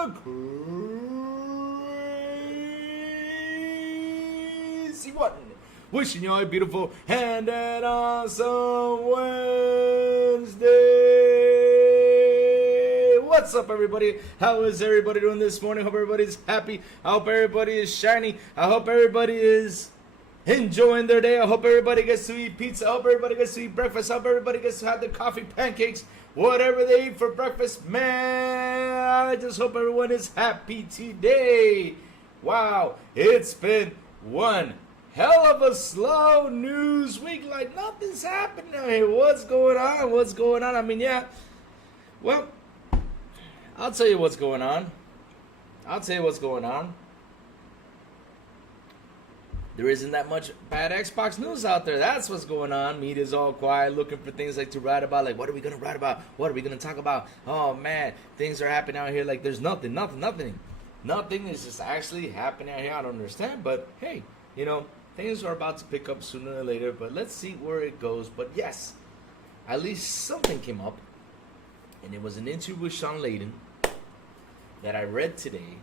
the crazy one. Wishing you all a beautiful and an awesome Wednesday. What's up, everybody? How is everybody doing this morning? Hope everybody's happy. I hope everybody is shiny. I hope everybody is enjoying their day. I hope everybody gets to eat pizza. I hope everybody gets to eat breakfast. I hope everybody gets to have the coffee, pancakes, whatever they eat for breakfast. Man, I just hope everyone is happy today. Wow, it's been one hell of a slow news week. Like, nothing's happening out here. What's going on? What's going on? I mean, yeah. Well, I'll tell you what's going on. There isn't that much bad Xbox news out there. That's what's going on. Media's all quiet, looking for things like to write about. Like, what are we going to write about? What are we going to talk about? Oh, man, things are happening out here. Like, there's nothing. Nothing is just actually happening out here. I don't understand. But, hey, you know, things are about to pick up sooner or later. But let's see where it goes. But, yes, at least something came up. And it was an interview with Shawn Layden that I read today.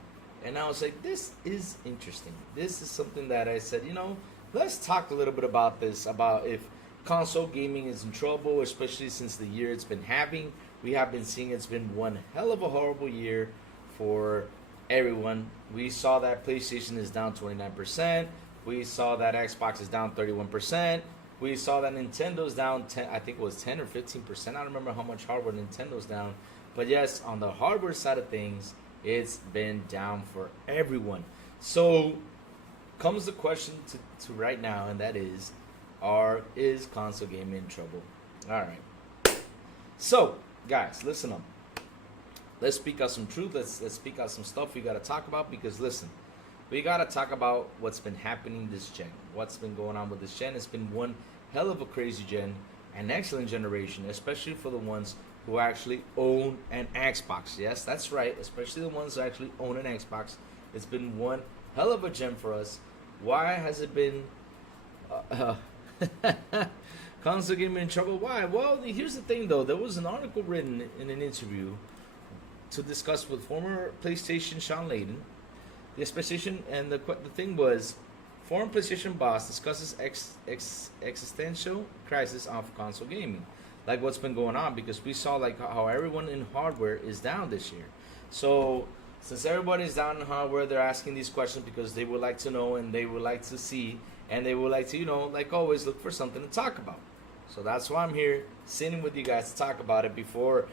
And I was like, this is interesting. This is something that I said, you know, let's talk a little bit about this, about if console gaming is in trouble, especially since the year it's been having. We have been seeing it's been one hell of a horrible year for everyone. We saw that PlayStation is down 29%. We saw that Xbox is down 31%. We saw that Nintendo's down 10, I think it was 10 or 15%. I don't remember how much hardware Nintendo's down. But yes, on the hardware side of things, it's been down for everyone. So comes the question to right now, and that is console gaming in trouble? All right. So, guys, listen up. Let's speak out some truth. Let's speak out some stuff we got to talk about, because listen, we got to talk about what's been happening this gen. What's been going on with this gen. It's been one hell of a crazy gen, an excellent generation, especially for the ones who actually own an Xbox. Yes, that's right, especially the ones who actually own an Xbox. It's been one hell of a gem for us. Why has it been console gaming in trouble? Why? Well, here's the thing though. There was an article written in an interview to discuss with former PlayStation Shawn Layden. The PlayStation, and the thing was, former PlayStation boss discusses existential crisis of console gaming. Like what's been going on, because we saw like how everyone in hardware is down this year. So since everybody's down in hardware, they're asking these questions because they would like to know, and they would like to see, and they would like to, you know, like always, look for something to talk about. So that's why I'm here sitting with you guys to talk about it before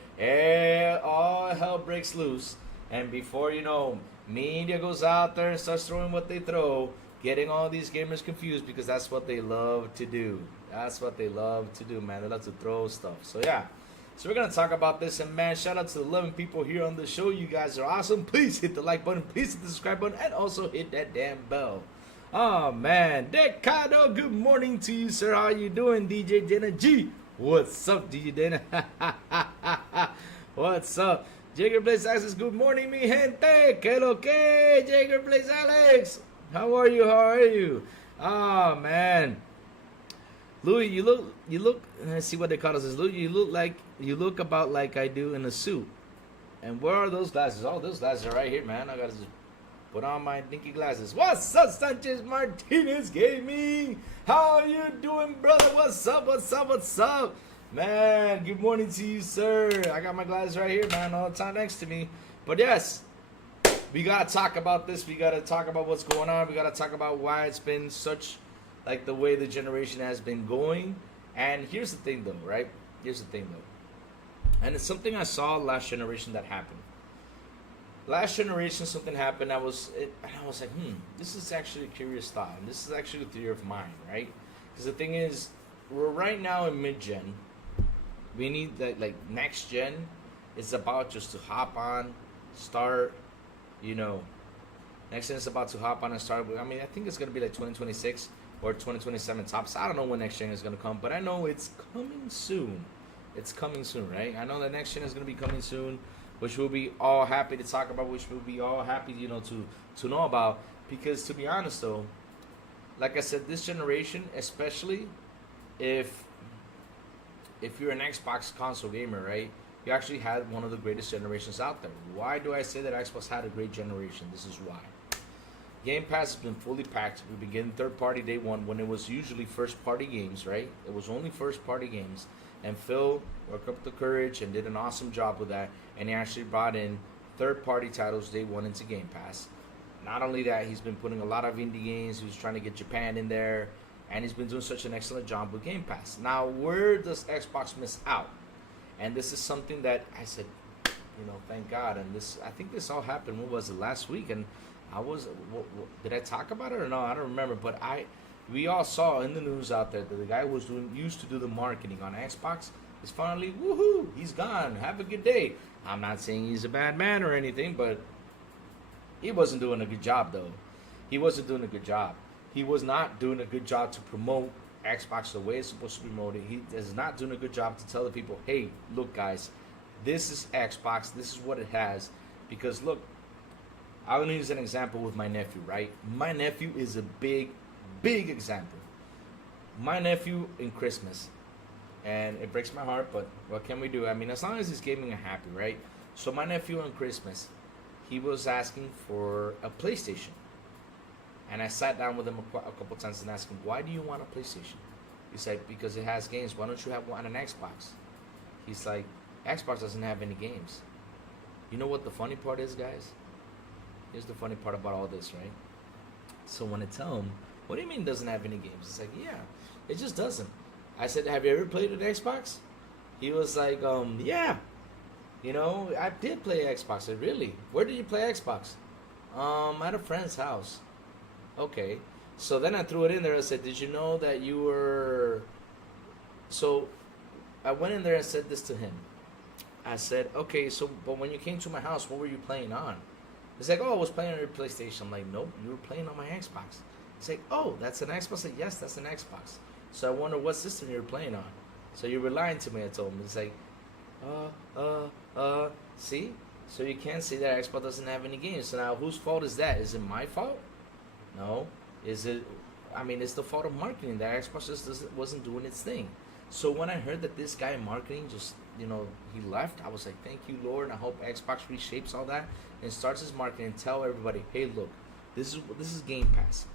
all hell breaks loose, and before, you know, media goes out there and starts throwing what they throw, getting all these gamers confused, because that's what they love to do. That's what they love to do, man. They love to throw stuff. So, yeah. So, we're going to talk about this. And, man, shout out to the 11 people here on the show. You guys are awesome. Please hit the like button. Please hit the subscribe button. And also hit that damn bell. Oh, man. Decado, good morning to you, sir. How you doing, DJ Dana G? What's up, DJ Dana? What's up? Jagger Blaze Alex, good morning, mi gente. Que lo que? Jagger Blaze Alex. How are you? Oh, man. Louis, you look, let's see what they call us as. Louis, you look about like I do in a suit. And where are those glasses? Oh, those glasses are right here, man. I gotta just put on my dinky glasses. What's up, Sanchez Martinez Gaming? How you doing, brother? What's up? Man, good morning to you, sir. I got my glasses right here, man, all the time next to me. But yes, we gotta talk about this. We gotta talk about what's going on. We gotta talk about why it's been such, like, the way the generation has been going. And here's the thing though, right? And it's something I saw last generation that happened. Last generation, something happened. And I was like, this is actually a curious thought. And this is actually a theory of mine, right? Because the thing is, we're right now in mid-gen. We need that, like, next gen. It's about just to hop on, start, you know. Next gen is about to hop on and start. I mean, I think it's going to be like 2026. Or 2027 tops. I don't know when next gen is going to come, but I know it's coming soon. It's coming soon, right? I know the next gen is going to be coming soon, which we'll be all happy to talk about, which we'll be all happy, you know, to know about. Because to be honest, though, like I said, this generation, especially if you're an Xbox console gamer, right? you actually had one of the greatest generations out there. Why do I say that Xbox had a great generation? This is why. Game Pass has been fully packed. We begin third party day one when it was usually first party games, right? It was only first party games. And Phil worked up the courage and did an awesome job with that. And he actually brought in third party titles day one into Game Pass. Not only that, he's been putting a lot of indie games. He was trying to get Japan in there. And he's been doing such an excellent job with Game Pass. Now, where does Xbox miss out? And this is something that I said, thank God. And this, I think this all happened, what was it, last week? And did I talk about it or no? I don't remember. But we all saw in the news out there that the guy who was used to do the marketing on Xbox is finally, woohoo, he's gone. Have a good day. I'm not saying he's a bad man or anything, but he wasn't doing a good job, though. He wasn't doing a good job. He was not doing a good job to promote Xbox the way it's supposed to be promoted. He is not doing a good job to tell the people, hey, look, guys, this is Xbox. This is what it has. Because, look, I will use an example with my nephew, right? My nephew is a big example. My nephew in Christmas, and it breaks my heart, but what can we do? I mean, as long as he's gaming and happy, right? So my nephew on Christmas, he was asking for a PlayStation. And I sat down with him a couple times and asked him, why do you want a PlayStation? He's like, because it has games. Why don't you have one on an Xbox? He's like, Xbox doesn't have any games. You know what the funny part is, guys? Here's the funny part about all this, right? So when I tell him, what do you mean it doesn't have any games? It's like, yeah, it just doesn't. I said, have you ever played an Xbox? He was like, yeah. I did play Xbox. I said, really? Where did you play Xbox? At a friend's house. Okay. So then I threw it in there. I said, did you know that you were... So I went in there and said this to him. I said, okay, so but when you came to my house, what were you playing on? He's like, oh, I was playing on your PlayStation. I'm like, nope, you were playing on my Xbox. He's like, oh, that's an Xbox? I said, yes, that's an Xbox. So I wonder what system you were playing on. So you were lying to me, I told him. He's like, see? So you can't say that Xbox doesn't have any games. So now whose fault is that? Is it my fault? No. Is it, it's the fault of marketing. That Xbox just wasn't doing its thing. So when I heard that this guy in marketing just, he left, I was like, thank you, Lord. I hope Xbox reshapes all that and starts his marketing and tell everybody, hey, look, this is Game Pass.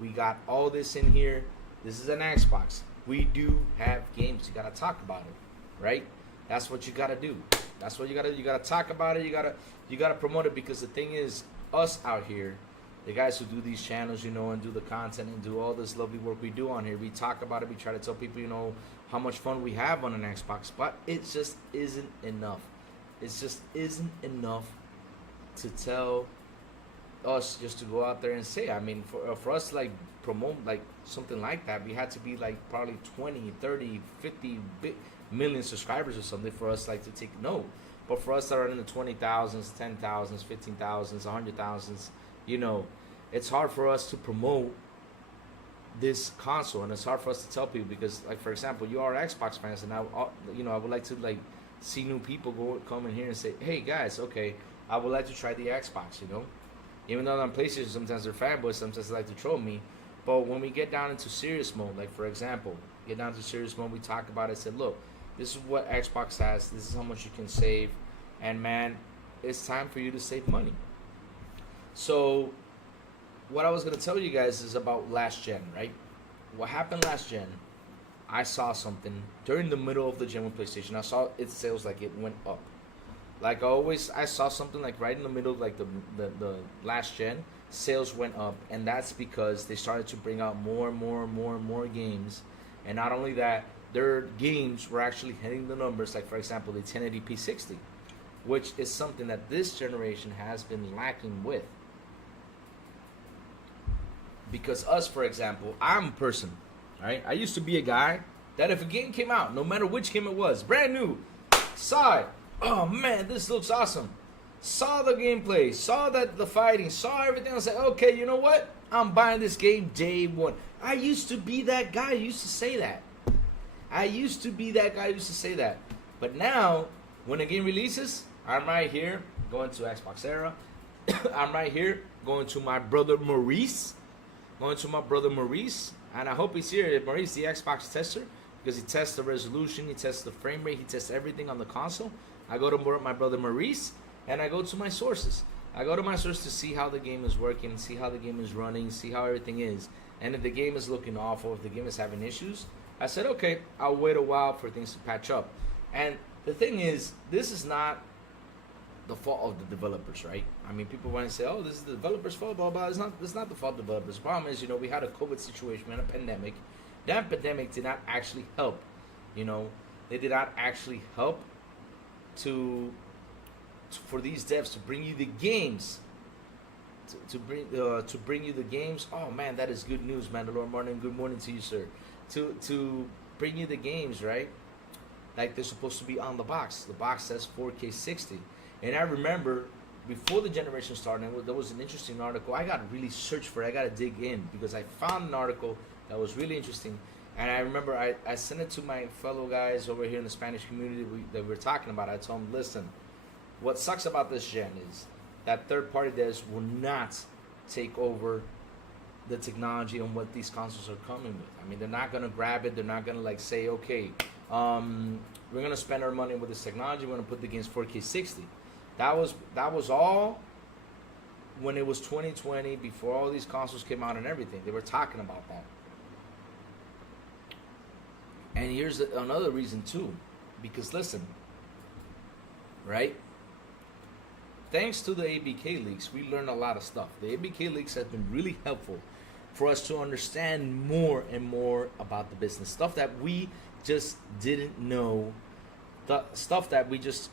We got all this in here. This is an Xbox. We do have games. You got to talk about it, right? That's what you got to do. That's what you got to do. You got to talk about it. You got to promote it, because the thing is, us out here, the guys who do these channels, and do the content and do all this lovely work we do on here, we talk about it. We try to tell people, how much fun we have on an Xbox, but it just isn't enough. It just isn't enough to tell us just to go out there and say. For us to like promote like something like that, we had to be like probably 20, 30, 50 million subscribers or something for us like to take note. But for us that are in the 20,000s, 10,000s, 15,000s, 100,000s, it's hard for us to promote this console, and it's hard for us to tell people, because, like, for example, you are Xbox fans, and I would like to like see new people come in here and say, hey guys, okay, I would like to try the Xbox, even though I'm PlayStation, sometimes they're fanboys, sometimes they like to troll me. But when we get down into serious mode, like for example, we talk about it, said, look, this is what Xbox has, this is how much you can save, and man, it's time for you to save money. So what I was going to tell you guys is about last gen, right? What happened last gen, I saw something during the middle of the gen with PlayStation. I saw its sales, like, it went up. Like I saw something like right in the middle of like the last gen, sales went up, and that's because they started to bring out more games. And not only that, their games were actually hitting the numbers, like for example the 1080p 60, which is something that this generation has been lacking with. Because us, for example, I'm a person, right? I used to be a guy that if a game came out, no matter which game it was, brand new, saw it, oh man, this looks awesome. Saw the gameplay, saw that the fighting, saw everything. I was like, okay, you know what? I'm buying this game day one. I used to be that guy. I used to say that. But now, when a game releases, I'm right here going to Xbox Era. I'm right here going to my brother Maurice. And I hope he's here. Maurice, the Xbox tester, because he tests the resolution, he tests the frame rate, he tests everything on the console. I go to my brother Maurice, and I go to my sources. I go to my source to see how the game is working, see how the game is running, see how everything is. And if the game is looking awful, if the game is having issues, I said, okay, I'll wait a while for things to patch up. And the thing is, this is not the fault of the developers, right? I mean, people want to say, oh, this is the developers' fault, blah, blah. It's not the fault of the developers. The problem is, we had a COVID situation, we had a pandemic. That pandemic did not actually help. They did not actually help for these devs to bring you the games. To bring you the games. Oh man, that is good news, Mandalore Morning. Good morning to you, sir. To bring you the games, right? Like they're supposed to be on the box. The box says 4K 60. And I remember before the generation started, there was an interesting article. I got to really search for it. I got to dig in because I found an article that was really interesting. And I remember I sent it to my fellow guys over here in the Spanish community that we were talking about. I told them, listen, what sucks about this gen is that third-party devs will not take over the technology and what these consoles are coming with. I mean, they're not going to grab it. They're not going to say, okay, we're going to spend our money with this technology. We're going to put the games 4K 60. That was all when it was 2020, before all these consoles came out and everything. They were talking about that. And here's another reason too, because listen, right? Thanks to the ABK leaks, we learned a lot of stuff. The ABK leaks have been really helpful for us to understand more and more about the business. Stuff that we just didn't know, the stuff that we just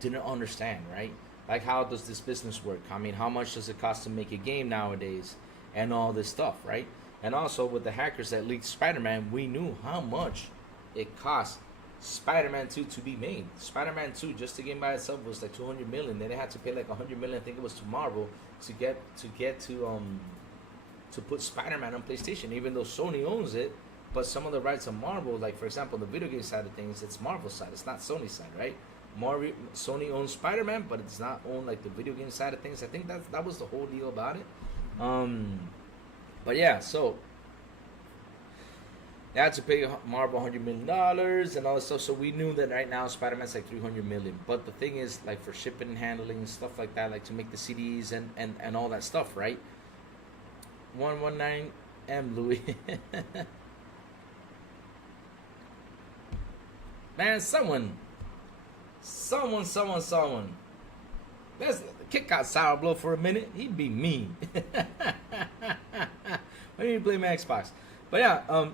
didn't understand, right? Like, how does this business work? I mean, how much does it cost to make a game nowadays? And all this stuff, right? And also with the hackers that leaked Spider-Man, we knew how much it cost Spider-Man 2 to be made. Spider-Man 2, just the game by itself, was like 200 million. Then they had to pay like 100 million, I think it was to Marvel, to put Spider-Man on PlayStation, even though Sony owns it. But some of the rights of Marvel, like for example, the video game side of things, it's Marvel side, it's not Sony side, right? Sony owns Spider-Man, but it's not owned like the video game side of things. I think that was the whole deal about it. But yeah, so they had to pay Marvel $100 million and all this stuff. So we knew that right now Spider-Man's like 300 million. But the thing is, like for shipping and handling and stuff like that, like to make the CDs and all that stuff, right? 119M Louis. Man, someone. Let's kick out Sourblow for a minute. He'd be mean. I need to play my Xbox. But yeah,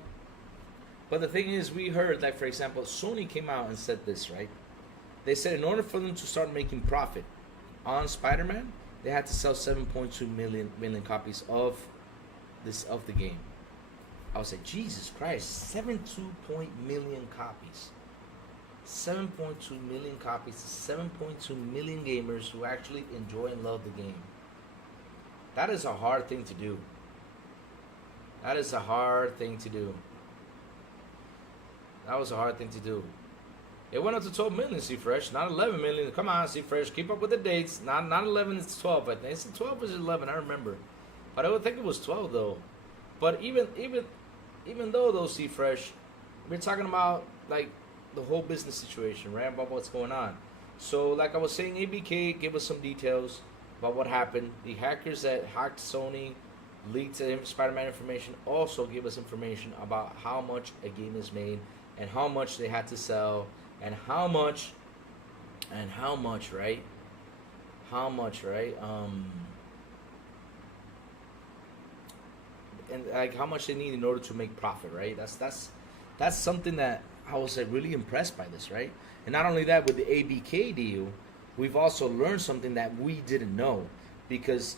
but the thing is, we heard, like for example, Sony came out and said this, right? They said in order for them to start making profit on Spider-Man, they had to sell 7.2 million copies of the game. I was like, Jesus Christ, 7.2 million copies. 7.2 million copies to 7.2 million gamers who actually enjoy and love the game. That is a hard thing to do. That is a hard thing to do. That was a hard thing to do. It went up to 12 million, C-Fresh, not 11 million. Come on, C-Fresh, keep up with the dates. Not 11, it's 12, I think. It's 12 or 11, I remember. But I would think it was 12, though. But even though, C-Fresh, we're talking about, like, the whole business situation, right? About what's going on. So, like I was saying, ABK gave us some details about what happened. The hackers that hacked Sony, leaked Spider-Man information, also gave us information about how much a game is made and how much they had to sell and how much, right? How much, right? And like how much they need in order to make profit, right? That's something that I was like really impressed by this, right? And not only that, with the ABK deal, we've also learned something that we didn't know, because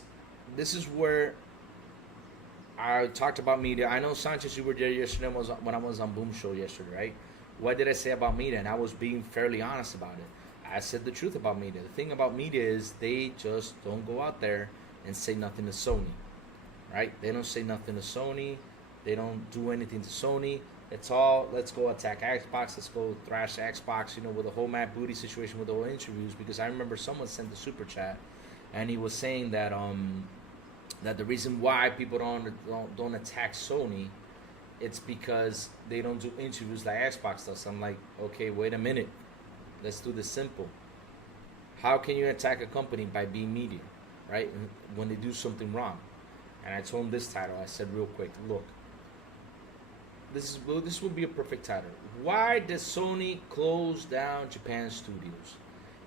this is where I talked about media. I know, Sanchez, you were there yesterday when I was on Boom Show yesterday, right? What did I say about media? And I was being fairly honest about it. I said the truth about media. The thing about media is they just don't go out there and say nothing to Sony, right? They don't say nothing to Sony. They don't do anything to Sony. It's all, let's go attack Xbox, let's go thrash Xbox, with the whole Matt Booty situation with the whole interviews. Because I remember someone sent the super chat, and he was saying that that the reason why people don't attack Sony, it's because they don't do interviews like Xbox does. I'm like, okay, wait a minute, let's do this simple. How can you attack a company by being media, right? When they do something wrong. And I told him this title. I said real quick, look, this will be a perfect title. Why did Sony close down Japan studios?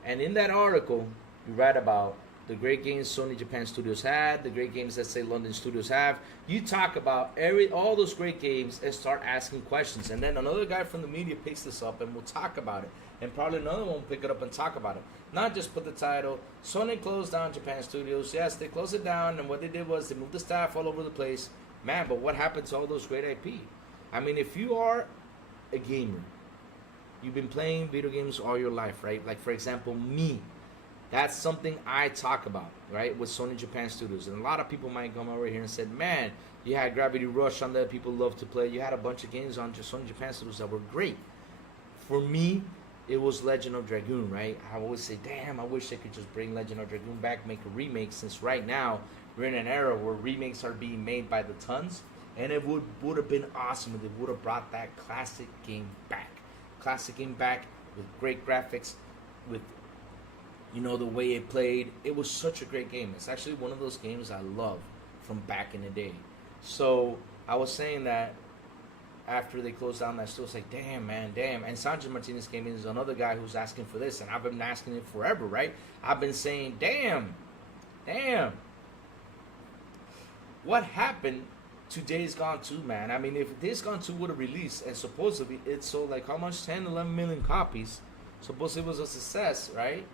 And in that article, you write about the great games Sony Japan studios had, the great games that say London studios have. You talk about all those great games and start asking questions. And then another guy from the media picks this up and we'll talk about it. And probably another one will pick it up and talk about it. Not just put the title, Sony closed down Japan studios. Yes, they closed it down, and what they did was they moved the staff all over the place. Man, but what happened to all those great IP? I mean, if you are a gamer, you've been playing video games all your life, right? Like, for example, me. That's something I talk about, right, with Sony Japan Studios. And a lot of people might come over here and said, man, you had Gravity Rush on there, people love to play. You had a bunch of games on Sony Japan Studios that were great. For me, it was Legend of Dragoon, right? I always say, damn, I wish they could just bring Legend of Dragoon back, make a remake, since right now we're in an era where remakes are being made by the tons. And it would have been awesome if they would have brought that classic game back. Classic game back with great graphics, with, you know, the way it played. It was such a great game. It's actually one of those games I love from back in the day. So I was saying that after they closed down that store, it's like, damn, man, damn. And Sanchez Martinez came in as another guy who's asking for this, and I've been asking it forever, right? I've been saying, damn. What happened to Days Gone 2, man? I mean, if Days Gone 2 would have released, and supposedly it sold like how much? 10, 11 million copies. Supposedly it was a success, right?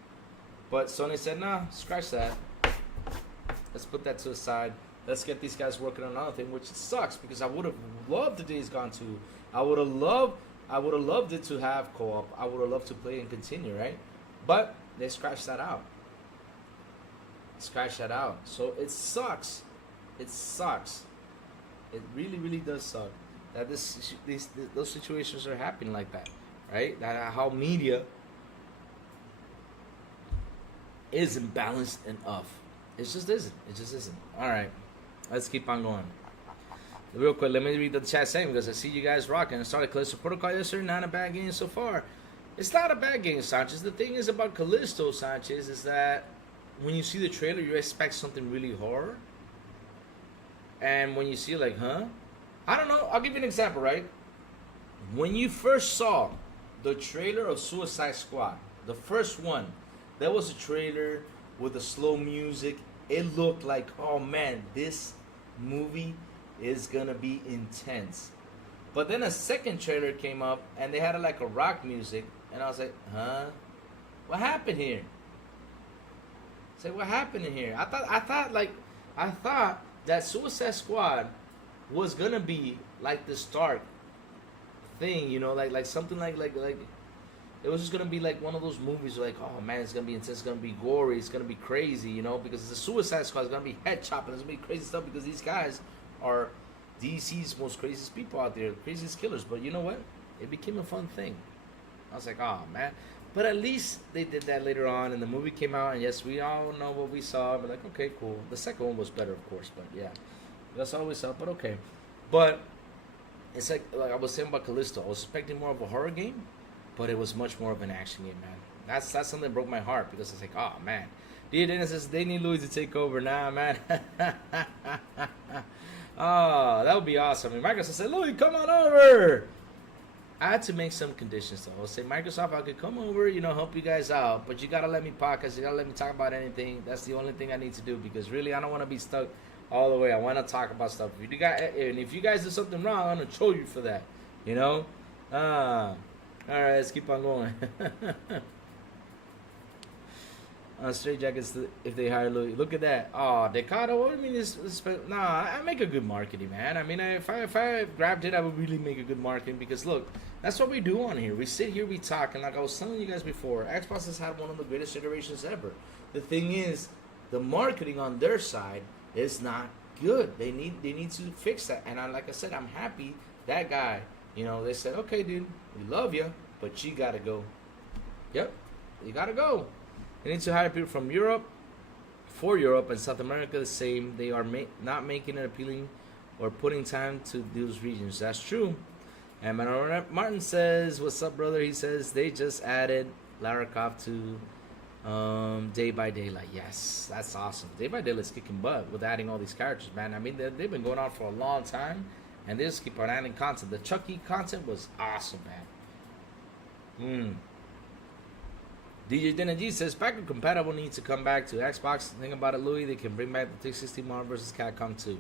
But Sony said, nah, scratch that. Let's put that to the side. Let's get these guys working on another thing, which sucks because I would have loved the Days Gone 2. I would have loved it to have co-op. I would have loved to play and continue, right? But they scratched that out. So it sucks. It sucks. It really, really does suck that those situations are happening like that, right? That how media isn't balanced enough. It just isn't. All right. Let's keep on going. Real quick, let me read the chat saying because I see you guys rocking. I started Callisto Protocol yesterday. Not a bad game so far. It's not a bad game, Sanchez. The thing is about Callisto, Sanchez, is that when you see the trailer, you expect something really horror. And when you see like, huh? I don't know. I'll give you an example, right? When you first saw the trailer of Suicide Squad, the first one, there was a trailer with the slow music. It looked like, oh man, this movie is gonna be intense. But then a second trailer came up and they had like a rock music, and I was like, huh? What happened here? Say, what happened in here? I thought that Suicide Squad was gonna be like the Stark thing, you know, like something like it was just gonna be like one of those movies where like, oh man, it's gonna be intense, it's gonna be gory, it's gonna be crazy, you know, because the Suicide Squad is gonna be head chopping, it's gonna be crazy stuff because these guys are DC's most craziest people out there, craziest killers. But you know what? It became a fun thing. I was like, oh man. But at least they did that later on, and the movie came out, and yes, we all know what we saw. We're like, okay, cool. The second one was better, of course, but yeah, that's all we saw. But okay, but it's like I was saying about Callisto. I was expecting more of a horror game, but it was much more of an action game, man. That's something that broke my heart because it's like, oh man, Dia Dennis says they need Louis to take over now, man. Oh, that would be awesome. And Microsoft said, Louis, come on over. I had to make some conditions though. I'll say, Microsoft, I could come over, you know, help you guys out, but you gotta let me podcast. You gotta let me talk about anything. That's the only thing I need to do because really, I don't want to be stuck all the way. I want to talk about stuff. If you guys do something wrong, I'm gonna troll you for that. You know. All right, let's keep on going. Straight Jackets, if they hire Louis. Look at that. Oh, Decado, what do you mean? Nah, I make a good marketing, man. I mean, if I grabbed it, I would really make a good marketing because, look, that's what we do on here. We sit here, we talk, and like I was telling you guys before, Xbox has had one of the greatest iterations ever. The thing is, the marketing on their side is not good. They need to fix that. And like I said, I'm happy that guy, you know, they said, okay, dude, we love you, but you got to go. Yep, you got to go. They need to hire people from Europe, for Europe and South America. The same. They are not making it appealing or putting time to those regions. That's true. And Martin says, "What's up, brother?" He says they just added Lara Croft to Day by Daylight, yes, that's awesome. Day by Daylight's kicking butt with adding all these characters, man. I mean, they've been going on for a long time, and they just keep on adding content. The Chucky content was awesome, man. DJ Denji says backward compatible needs to come back to Xbox. Think about it, Louis. They can bring back the 360 Marvel vs. Capcom 2.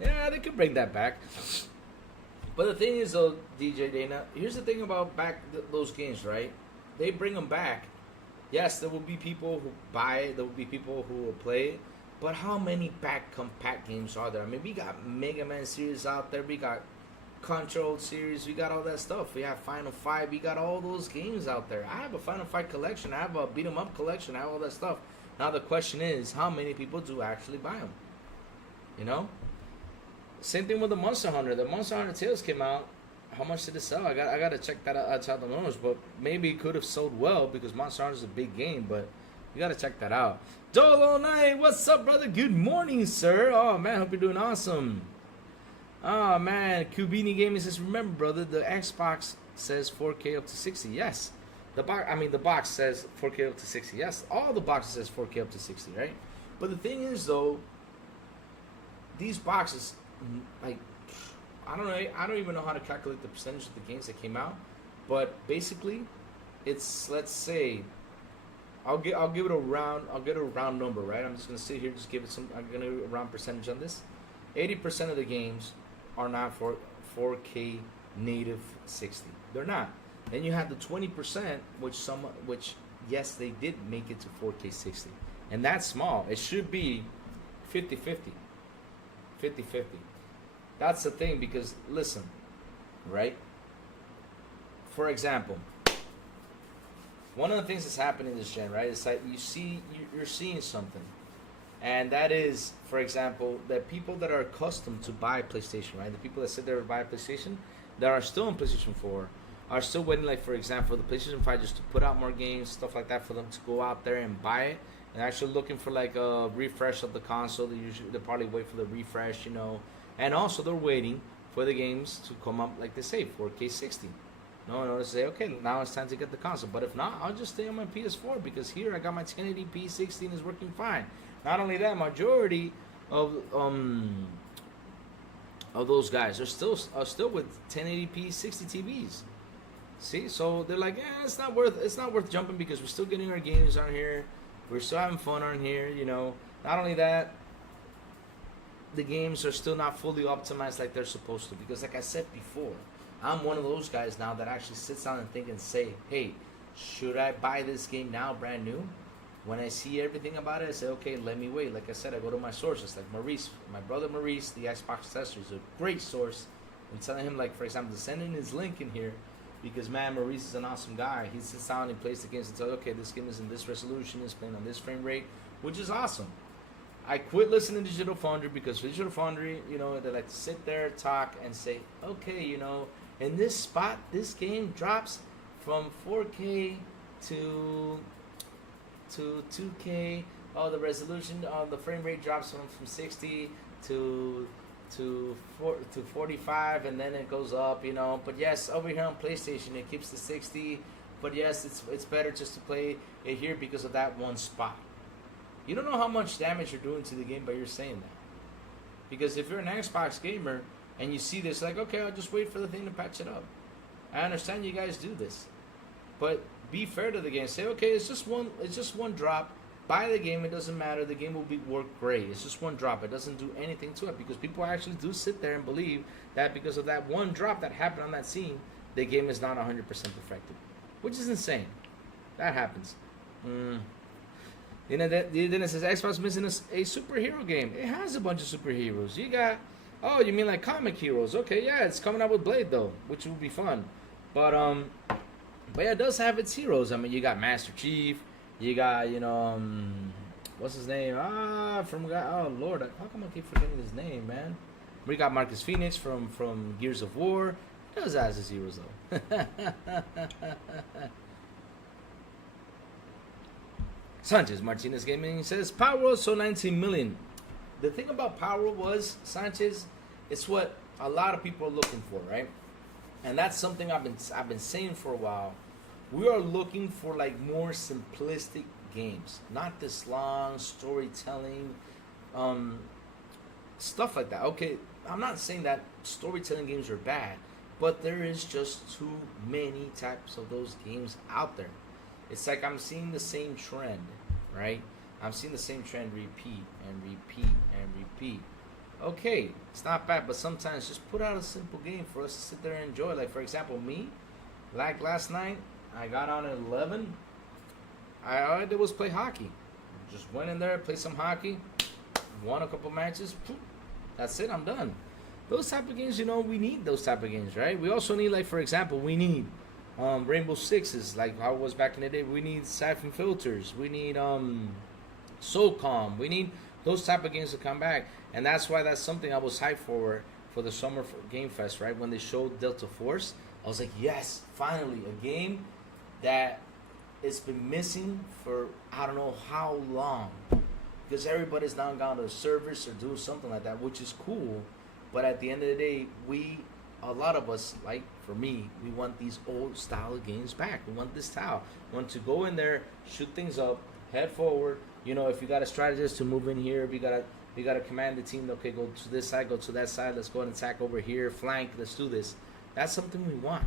Yeah, they could bring that back. But the thing is, though, DJ Dana, here's the thing about those games, right? They bring them back. Yes, there will be people who buy it. There will be people who will play it. But how many back compact games are there? I mean, we got Mega Man series out there. We got Control series. We got all that stuff. We have Final Fight. We got all those games out there. I have a Final Fight collection. I have a Beat 'em Up collection. I have all that stuff. Now the question is, how many people do actually buy them? You know? Same thing with the Monster Hunter. The Monster Hunter Tales came out. How much did it sell? I got to check that out outside the numbers, but maybe it could have sold well because Monster Hunter is a big game, but you got to check that out. Dolo Knight, what's up, brother? Good morning, sir. Oh, man, hope you're doing awesome. Oh, man, Kubini Gaming says, remember, brother, the Xbox says 4K up to 60. Yes. The box says 4K up to 60. Yes, all the boxes says 4K up to 60, right? But the thing is, though, these boxes, like, I don't even know how to calculate the percentage of the games that came out, but basically, it's, let's say, I'll give it a round number, right? I'm just gonna sit here, just give it some. I'm gonna do a round percentage on this. 80% of the games are not for 4K native 60. They're not. Then you have the 20%, which yes, they did make it to 4K 60, and that's small. It should be 50-50. 50-50. That's the thing, because listen, right? For example, one of the things that's happening this gen, right, is that you're seeing something, and that is, for example, that people that are accustomed to buy PlayStation, right, the people that sit there to buy a PlayStation, that are still on PlayStation 4, are still waiting, like, for example, the PlayStation 5 just to put out more games, stuff like that, for them to go out there and buy it, and actually looking for like a refresh of the console. They probably wait for the refresh, you know. And also, they're waiting for the games to come up, like they say, 4K 60. No, in order to say, okay, now it's time to get the console. But if not, I'll just stay on my PS4, because here I got my 1080p 16 is working fine. Not only that, majority of those guys are still with 1080p 60 TVs. See, so they're like, it's not worth jumping, because we're still getting our games on here. We're still having fun on here, you know. Not only that, the games are still not fully optimized like they're supposed to, because like I said before, I'm one of those guys now that actually sits down and think and say, hey, should I buy this game now brand new? When I see everything about it, I say, okay, let me wait. Like I said, I go to my sources, like Maurice, my brother Maurice, the Xbox tester, is a great source. I'm telling him, like, for example, to send in his link in here, because, man, Maurice is an awesome guy. He sits down and plays the games and tells, okay, this game is in this resolution, it's playing on this frame rate, which is awesome. I quit listening to Digital Foundry, because Digital Foundry, you know, they like to sit there, talk, and say, okay, you know, in this spot, this game drops from 4K to 2K. Oh, the resolution, the frame rate drops from 60 to 45, and then it goes up, you know. But yes, over here on PlayStation, it keeps the 60. But yes, it's better just to play it here because of that one spot. You don't know how much damage you're doing to the game by your saying that. Because if you're an Xbox gamer and you see this, like, okay, I'll just wait for the thing to patch it up. I understand you guys do this, but be fair to the game. Say, okay, it's just one drop. Buy the game. It doesn't matter. The game will work great. It's just one drop. It doesn't do anything to it, because people actually do sit there and believe that because of that one drop that happened on that scene, the game is not 100% perfected, which is insane. That happens. You know, then it says Xbox missing a superhero game. It has a bunch of superheroes. You got, oh, you mean like comic heroes? Okay, yeah, it's coming out with Blade though, which will be fun. But yeah, it does have its heroes. I mean, you got Master Chief. You got, you know, what's his name? Oh Lord, how come I keep forgetting his name, man? We got Marcus Phoenix from Gears of War. It does have his heroes though. Sanchez Martinez Gaming says Power World sold 19 million. The thing about Power World was, Sanchez, it's what a lot of people are looking for, right? And that's something I've been saying for a while. We are looking for like more simplistic games, not this long storytelling stuff like that. Okay, I'm not saying that storytelling games are bad, but there is just too many types of those games out there. It's like I'm seeing the same trend, right? I'm seeing the same trend repeat and repeat and repeat. Okay, it's not bad, but sometimes just put out a simple game for us to sit there and enjoy. Like, for example, me, like last night, I got on at 11. All I did was play hockey. Just went in there, played some hockey, won a couple matches. That's it, I'm done. Those type of games, we need those type of games, right? We also need, like, for example, we need Rainbow Sixes, like how it was back in the day. We need Siphon Filters. We need SOCOM. We need those type of games to come back. And that's why that's something I was hyped for the Summer Game Fest, right? When they showed Delta Force, I was like, yes, finally, a game that it's been missing for I don't know how long. Because everybody's now gone to servers or do something like that, which is cool. But at the end of the day, a lot of us, like for me, we want these old style of games back. We want this style. We want to go in there, shoot things up, head forward. If you got a strategist to move in here, we gotta command the team. Okay, go to this side, go to that side. Let's go and attack over here, flank. Let's do this. That's something we want.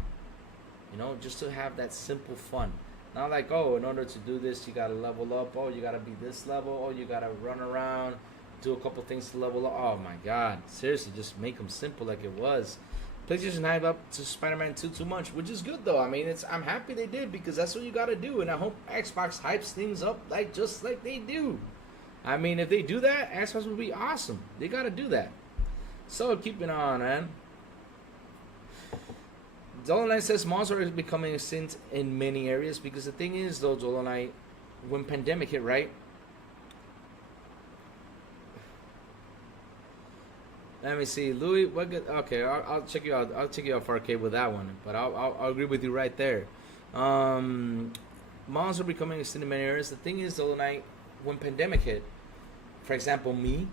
Just to have that simple fun. Not like, in order to do this, you gotta level up. Oh, you gotta be this level. Oh, you gotta run around, do a couple things to level up. Oh my God, seriously, just make them simple like it was. PlayStation hype up to Spider-Man 2 too much, which is good though. I mean, I'm happy they did because that's what you gotta do, and I hope Xbox hypes things up just like they do. I mean, if they do that, Xbox would be awesome. They gotta do that. So keeping on, man. Dolomite says monsters are becoming extinct in many areas because the thing is, though, Dolomite, when pandemic hit, right? Let me see, Louis. What good? Okay, I'll check you out. I'll check you out for arcade with that one. But I'll agree with you right there. Monsters are becoming extinct in many areas. The thing is, Dolomite, when pandemic hit, for example, me,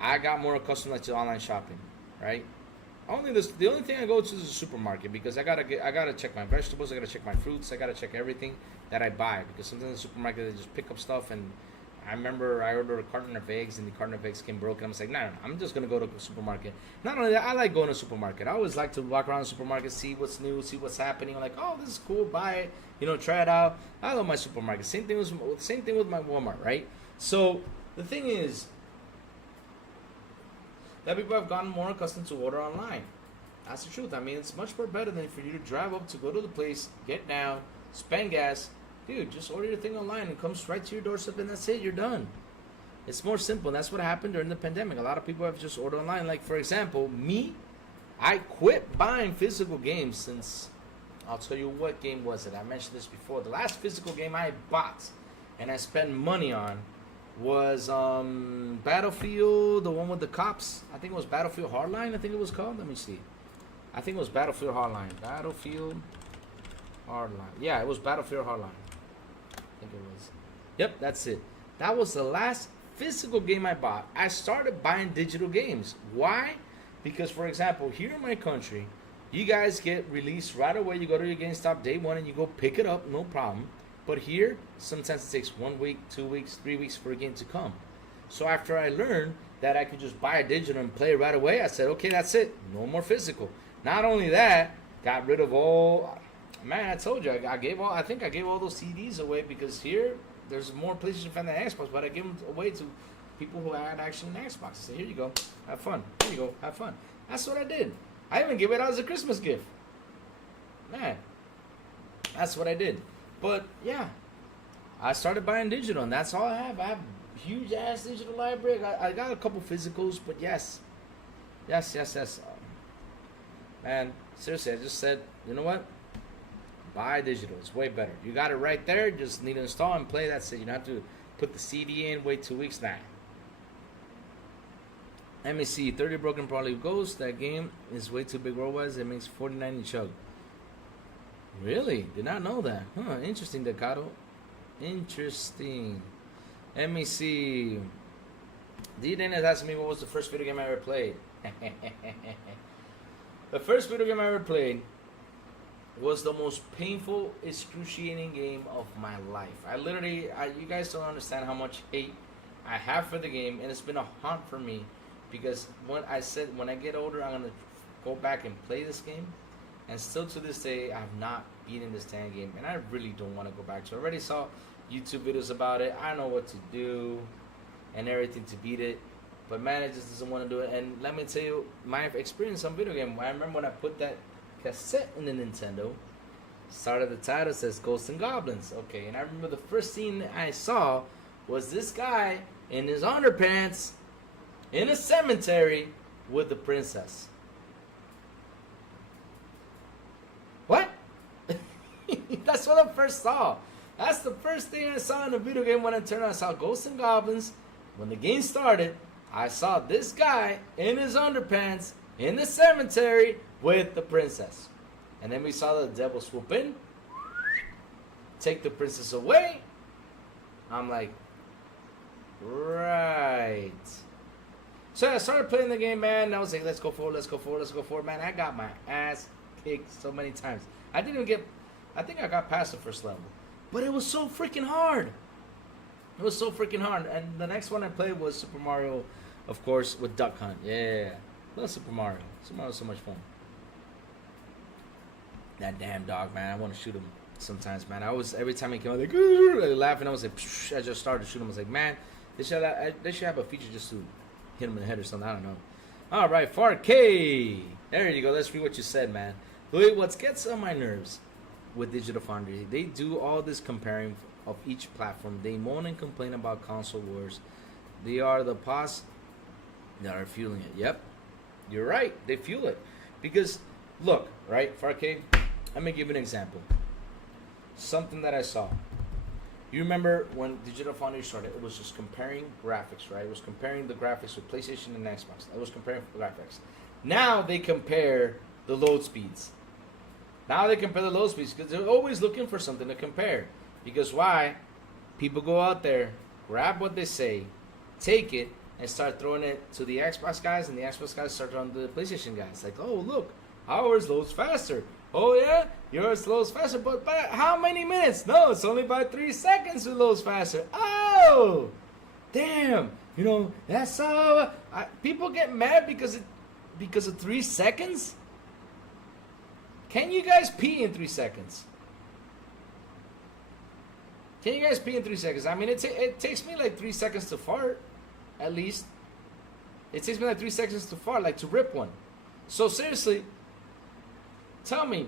I got more accustomed to online shopping, right? The only thing I go to is the supermarket because I gotta check my vegetables, I gotta check my fruits, I gotta check everything that I buy because sometimes in the supermarket they just pick up stuff. And I remember I ordered a carton of eggs and the carton of eggs came broken. I was like, no, I'm just gonna go to the supermarket. Not only that, I like going to the supermarket. I always like to walk around the supermarket, see what's new, see what's happening. I'm like, oh, this is cool, buy it, try it out. I love my supermarket. Same thing with my Walmart, right? So the thing is that people have gotten more accustomed to order online. That's the truth. I mean, it's much more better than for you to drive up to go to the place, get down, spend gas. Dude, just order your thing online. It comes right to your doorstep and that's it. You're done. It's more simple. And that's what happened during the pandemic. A lot of people have just ordered online. Like, for example, me, I quit buying physical games since, I'll tell you what game was it. I mentioned this before. The last physical game I bought and I spent money on was Battlefield, the one with the cops. I think it was Battlefield Hardline, I think it was called. Let me see. I think it was Battlefield Hardline. Battlefield Hardline. Yeah, it was Battlefield Hardline. I think it was. Yep, that's it. That was the last physical game I bought. I started buying digital games. Why? Because, for example, here in my country, you guys get released right away. You go to your GameStop day one and you go pick it up, no problem. But here, sometimes it takes 1 week, 2 weeks, 3 weeks for a game to come. So after I learned that I could just buy a digital and play it right away, I said, okay, that's it. No more physical. Not only that, got rid of all... Man, I told you, I think I gave all those CDs away because here, there's more PlayStation fans than Xbox, but I gave them away to people who had actually an Xbox. I said, here you go, have fun. Here you go, have fun. That's what I did. I even gave it out as a Christmas gift. Man, that's what I did. But yeah, I started buying digital, and that's all I have. I have a huge ass digital library. I got a couple physicals, but yes. Man, seriously, I just said, you know what? Buy digital. It's way better. You got it right there. Just need to install and play. That's it. You don't have to put the CD in. Wait 2 weeks. Nah. Let me see. 30 Broken Probably Ghost. That game is way too big worldwide. It makes 49 each chug. Really? Did not know that. Huh. Interesting, Decado. Interesting. Let me see. D-Dan is asking me what was the first video game I ever played. The first video game I ever played was the most painful, excruciating game of my life. You guys don't understand how much hate I have for the game, and it's been a haunt for me because when I get older, I'm gonna go back and play this game, and still to this day, I have not beaten this damn game, and I really don't want to go back to it. I already saw YouTube videos about it. I know what to do and everything to beat it, but man, it just doesn't want to do it. And let me tell you my experience on video game. I remember when I put that cassette in the Nintendo, start of the title says Ghosts and Goblins. Okay, and I remember the first scene I saw was this guy in his underpants in a cemetery with the princess. What? That's what I first saw. That's the first thing I saw in a video game when I turned on. I saw Ghosts and Goblins. When the game started, I saw this guy in his underpants in the cemetery with the princess. And then we saw the devil swoop in, take the princess away. I'm like, right. So I started playing the game, man, and I was like, let's go forward, let's go forward, let's go forward. Man, I got my ass kicked so many times. I think I got past the first level. But it was so freaking hard. It was so freaking hard. And the next one I played was Super Mario, of course, with Duck Hunt. Yeah. Love Super Mario. Super Mario was so much fun. That damn dog, man. I want to shoot him sometimes, man. Every time he came out, like, laughing, I was like, psh, I just started to shoot him. I was like, man, they should have a feature just to hit him in the head or something. I don't know. All right, 4K. There you go. Let's read what you said, man. What gets on my nerves with Digital Foundry, they do all this comparing of each platform. They moan and complain about console wars. They are the pause that are fueling it. Yep, you're right. They fuel it. Because, look, right, 4K, let me give you an example. Something that I saw. You remember when Digital Foundry started, it was just comparing graphics, right? It was comparing the graphics with PlayStation and Xbox. It was comparing graphics. Now they compare the load speeds. Because they're always looking for something to compare. Because why? People go out there, grab what they say, take it, and start throwing it to the Xbox guys, and the Xbox guys start throwing to the PlayStation guys. Like, oh, look, ours loads faster. Oh, yeah, yours loads faster, but by how many minutes? No, it's only by 3 seconds it loads faster. Oh, damn. You know, that's how people get mad because of 3 seconds? Can you guys pee in 3 seconds? Can you guys pee in 3 seconds? I mean, it takes me like 3 seconds to fart, at least. It takes me like 3 seconds to fart, like to rip one. So seriously, tell me,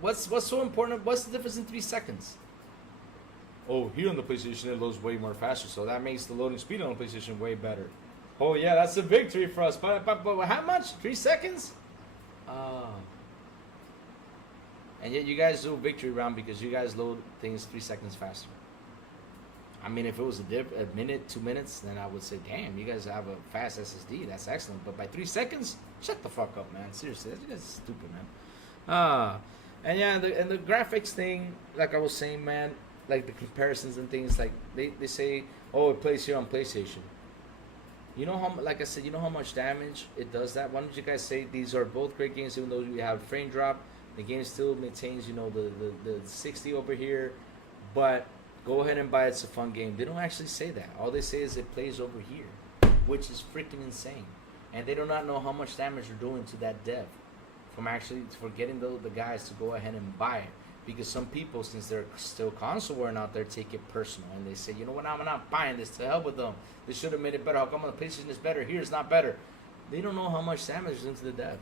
what's so important? What's the difference in 3 seconds? Oh, here on the PlayStation it loads way more faster, so that makes the loading speed on the PlayStation way better. Oh yeah, that's a victory for us. But how much? 3 seconds? And yet you guys do a victory round because you guys load things 3 seconds faster. I mean, if it was a minute, 2 minutes, then I would say, damn, you guys have a fast SSD. That's excellent. But by 3 seconds, shut the fuck up, man. Seriously, you guys are stupid, man. And yeah, the graphics thing, like I was saying, man, like the comparisons and things, like they say, oh, it plays here on PlayStation. You know how, like I said, you know how much damage it does that? Why don't you guys say these are both great games, even though we have frame drop, the game still maintains, you know, the 60 over here, but go ahead and buy it. It's a fun game. They don't actually say that. All they say is it plays over here, which is freaking insane. And they do not know how much damage they're doing to that dev for getting the guys to go ahead and buy it. Because some people, since they're still console wearing out there, take it personal. And they say, you know what, I'm not buying this. To hell with them. They should have made it better. How come on the PlayStation is better? Here it's not better. They don't know how much damage is into the dev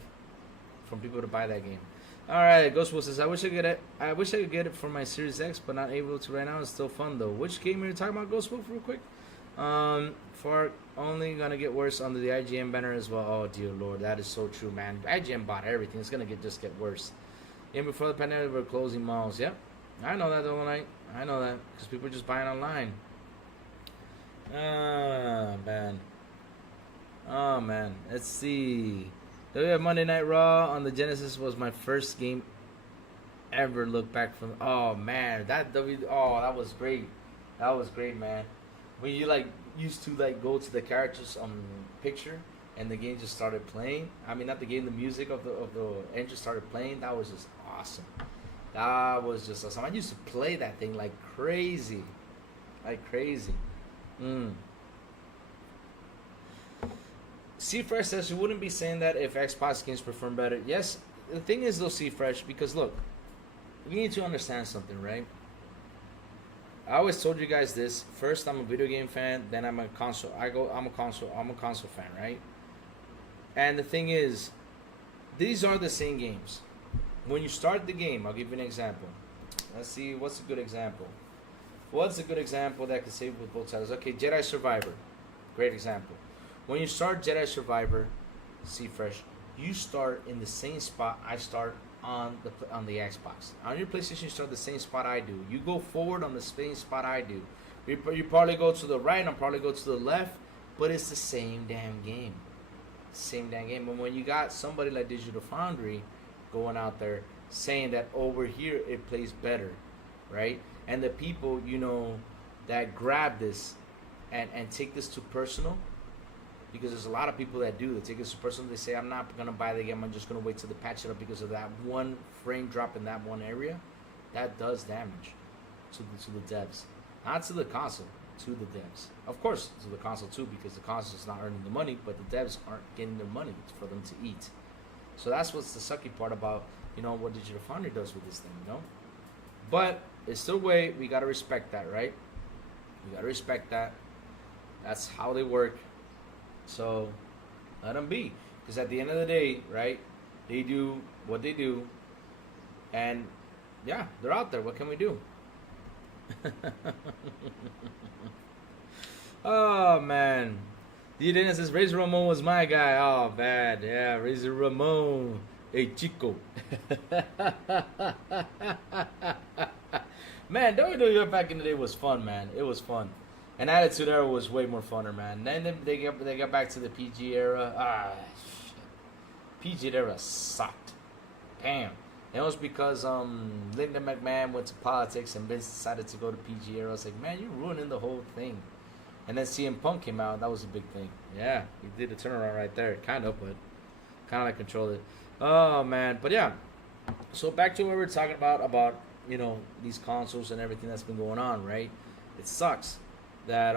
from people to buy that game. Alright, Ghostwood says, I wish I could get it for my Series X, but not able to right now. It's still fun though. Which game are you talking about, Ghostwood, real quick? For only gonna get worse under the IGN banner as well. Oh dear Lord, that is so true, man. IGN bought everything. It's gonna just get worse. Even before the pandemic, we're closing malls. Yep, I know that though, night. I know that because people are just buying online. Man. Oh man. Let's see. WWE Monday Night Raw on the Genesis was my first game ever. Look back from. Oh man, that was great. That was great, man. When you like used to like go to the characters picture and the game just started playing. I mean, not the game, the music of the engine started playing. That was just awesome. That was just awesome. I used to play that thing like crazy, like crazy. C-Fresh says you wouldn't be saying that if Xbox games perform better. Yes, the thing is though, C-Fresh, because look, you need to understand something, right? I always told you guys this. First, I'm a video game fan. Then I'm a console. I'm a console fan, right? And the thing is, these are the same games. When you start the game, I'll give you an example. Let's see, what's a good example? What's a good example that can save with both sides? Okay, Jedi Survivor, great example. When you start Jedi Survivor, C-Fresh, you start in the same spot I start on the Xbox. On your PlayStation, you start the same spot I do. You go forward on the same spot I do. You probably go to the right, and I'll probably go to the left, but it's the same damn game. Same damn game. But when you got somebody like Digital Foundry going out there saying that over here it plays better, right? And the people, you know, that grab this and take this too personal, because there's a lot of people that do. They take it too personal. They say, I'm not going to buy the game. I'm just going to wait till they patch it up because of that one frame drop in that one area. That does damage to the devs. Not to the console, to the devs. Of course, to the console too, because the console is not earning the money, but the devs aren't getting their money for them to eat. So that's what's the sucky part about, you know, what Digital Foundry does with this thing, you know? But it's still way, we got to respect that, right? We got to respect that. That's how they work. So let them be, because at the end of the day, right, they do what they do, and yeah, they're out there. What can we do? Oh man, D Dennis says Razor Ramon was my guy. Oh bad, yeah, Razor Ramon, hey chico. Man, WWE back in the day was fun, man. It was fun. And Attitude Era was way more funner, man. Then they got back to the PG era. Shit. PG era sucked. Damn. And it was because Linda McMahon went to politics and Vince decided to go to PG era. I was like, man, you're ruining the whole thing. And then CM Punk came out. That was a big thing. Yeah, he did a turnaround right there. Kind of, but kind of like controlled it. Oh, man. But yeah. So back to what we were talking about, you know, these consoles and everything that's been going on, right? It sucks that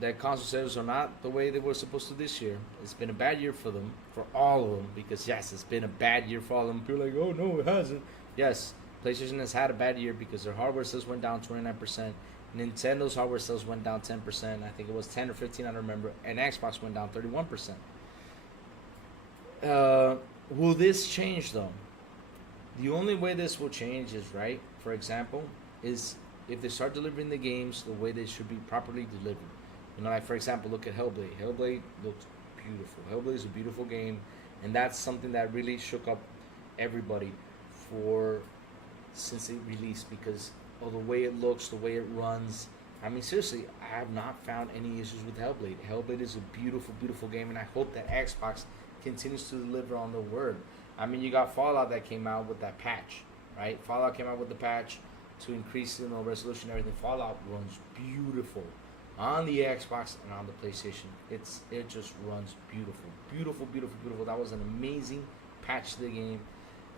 that console sales are not the way they were supposed to this year. It's been a bad year for them, for all of them, because yes, it's been a bad year for all of them. People are like, oh no, it hasn't. Yes, PlayStation has had a bad year because their hardware sales went down 29%. Nintendo's hardware sales went down 10%. I think it was 10 or 15, I don't remember. And Xbox went down 31%. Will this change though? The only way this will change is, right, for example, is if they start delivering the games the way they should be properly delivered. You know, like for example, look at Hellblade. Hellblade looks beautiful. Hellblade is a beautiful game, and that's something that really shook up everybody since it released, because of the way it looks, the way it runs. I mean, seriously, I have not found any issues with Hellblade. Hellblade is a beautiful, beautiful game, and I hope that Xbox continues to deliver on the word. I mean, you got Fallout that came out with that patch, right? Fallout came out with the patch to increase, you know, resolution and everything. Fallout runs beautiful on the Xbox and on the PlayStation. It just runs beautiful, beautiful, beautiful, beautiful. That was an amazing patch to the game,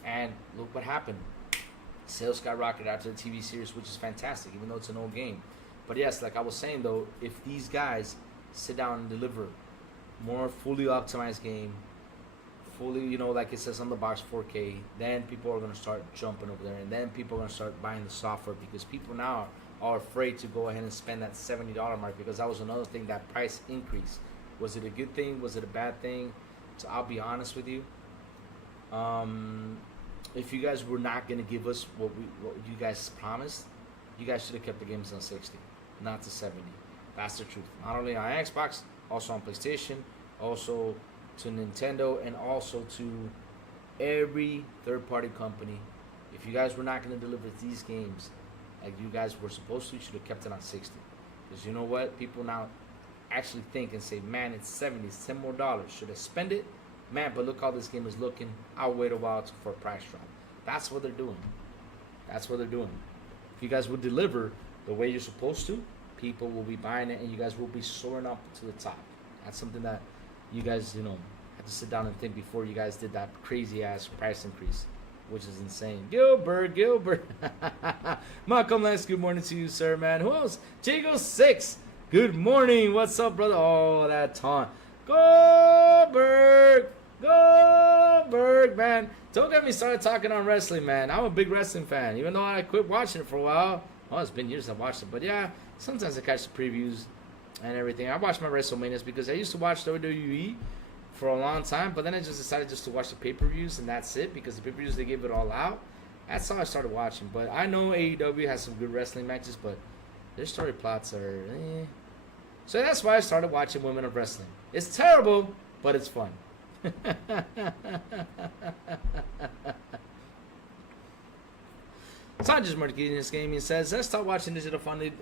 and look what happened. Sales skyrocketed after the TV series, which is fantastic, even though it's an old game. But yes, like I was saying though, if these guys sit down and deliver more fully optimized game, fully, you know, like it says on the box, 4K, then people are going to start jumping over there, and then people are going to start buying the software, because people now are afraid to go ahead and spend that $70 mark, because that was another thing, that price increase. Was it a good thing? Was it a bad thing? So I'll be honest with you. If you guys were not going to give us what you guys promised, you guys should have kept the games on 60, not to 70. That's the truth. Not only on Xbox, also on PlayStation, also to Nintendo, and also to every third-party company. If you guys were not going to deliver these games like you guys were supposed to, you should have kept it on 60. Because you know what? People now actually think and say, man, it's 70, it's $10 more. Should I spend it? Man, but look how this game is looking. I'll wait a while for a price drop. That's what they're doing. That's what they're doing. If you guys would deliver the way you're supposed to, people will be buying it, and you guys will be soaring up to the top. That's something that you guys, had to sit down and think before you guys did that crazy ass price increase, which is insane. Gilbert. Malcolm Lance, good morning to you, sir, man. Who else? Jago6, good morning. What's up, brother? Oh, that taunt. Go Berg, man. Don't get me started talking on wrestling, man. I'm a big wrestling fan, even though I quit watching it for a while. Oh, it's been years I've watched it, but yeah, sometimes I catch the previews and everything. I watch my WrestleManias because I used to watch WWE for a long time, but then I just decided just to watch the pay-per-views, and that's it, because the pay-per-views, they gave it all out. That's how I started watching. But I know AEW has some good wrestling matches, but their story plots are So that's why I started watching Women of Wrestling. It's terrible, but it's fun. Sanjay's Martinez Gaming says, let's stop watching Digital Fun.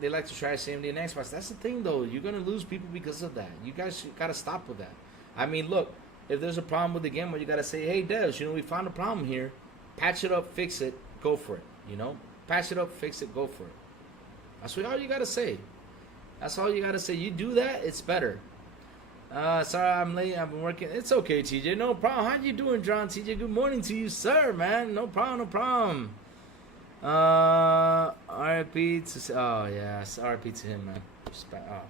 They like to trash AMD and Xbox. That's the thing, though. You're going to lose people because of that. You guys got to stop with that. I mean, look, if there's a problem with the game, you got to say, hey, devs, we found a problem here. Patch it up, fix it, go for it. Patch it up, fix it, go for it. That's all you got to say. That's all you got to say. You do that, it's better. Sorry I'm late. I've been working. It's okay, TJ. No problem. How you doing, John? TJ, good morning to you, sir, man. No problem. RIP to... Oh, yes. RIP to him, man. Oh,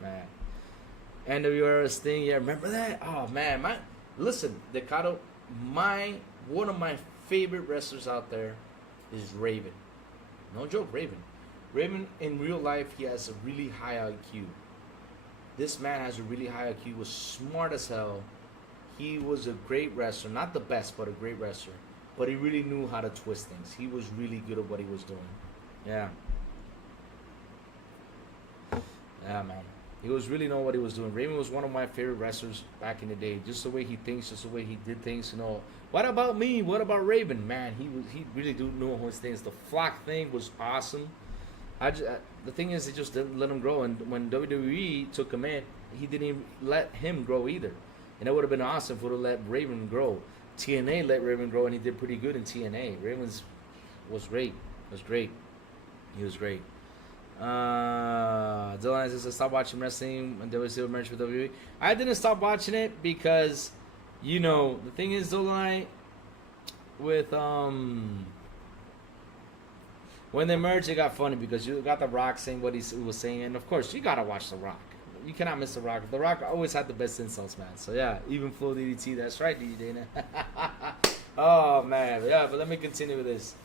man. NWR's thing. Yeah, remember that? Oh, man. Listen, Decado, one of my favorite wrestlers out there is Raven. No joke, Raven. Raven, in real life, he has a really high IQ. This man has a really high IQ. He was smart as hell. He was a great wrestler. Not the best, but a great wrestler. But he really knew how to twist things. He was really good at what he was doing. Yeah. Yeah, man. He was really know what he was doing. Raven was one of my favorite wrestlers back in the day. Just the way he thinks, just the way he did things. What about me? What about Raven? Man, he really do know his things. The flock thing was awesome. The thing is, they just didn't let him grow. And when WWE took him in, he didn't even let him grow either. And it would have been awesome if we would have let Raven grow. TNA let Raven grow, and he did pretty good in TNA. Raven was great. He was great. Dylan says, I stopped watching wrestling when there was still merged with WWE. I didn't stop watching it because, the thing is, Dylan, with when they merged, it got funny because you got The Rock saying what he was saying, and of course, you gotta watch The Rock. You cannot miss The Rock. The Rock always had the best insults, man. So yeah, even Flow DDT, that's right, DJ Dana. Oh man, yeah. But let me continue with this.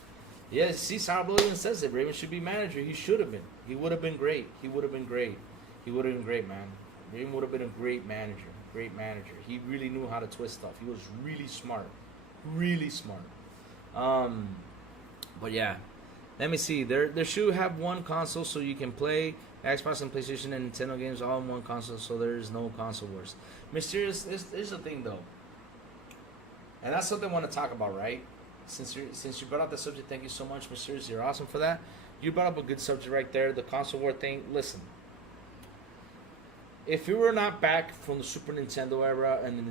Yeah, see, Sourblow even says it. Raven should be manager. He should have been. He would have been great. He would have been great, man. Raven would have been a great manager. He really knew how to twist stuff. He was really smart. But yeah. Let me see. There should have one console so you can play Xbox and PlayStation and Nintendo games all in one console, so there is no console wars. Mysterious, here's the thing though, and that's something I want to talk about, right? Since you brought up the subject, thank you so much, Mysterious. You're awesome for that. You brought up a good subject right there, the console war thing. Listen, if you were not back from the Super Nintendo era and the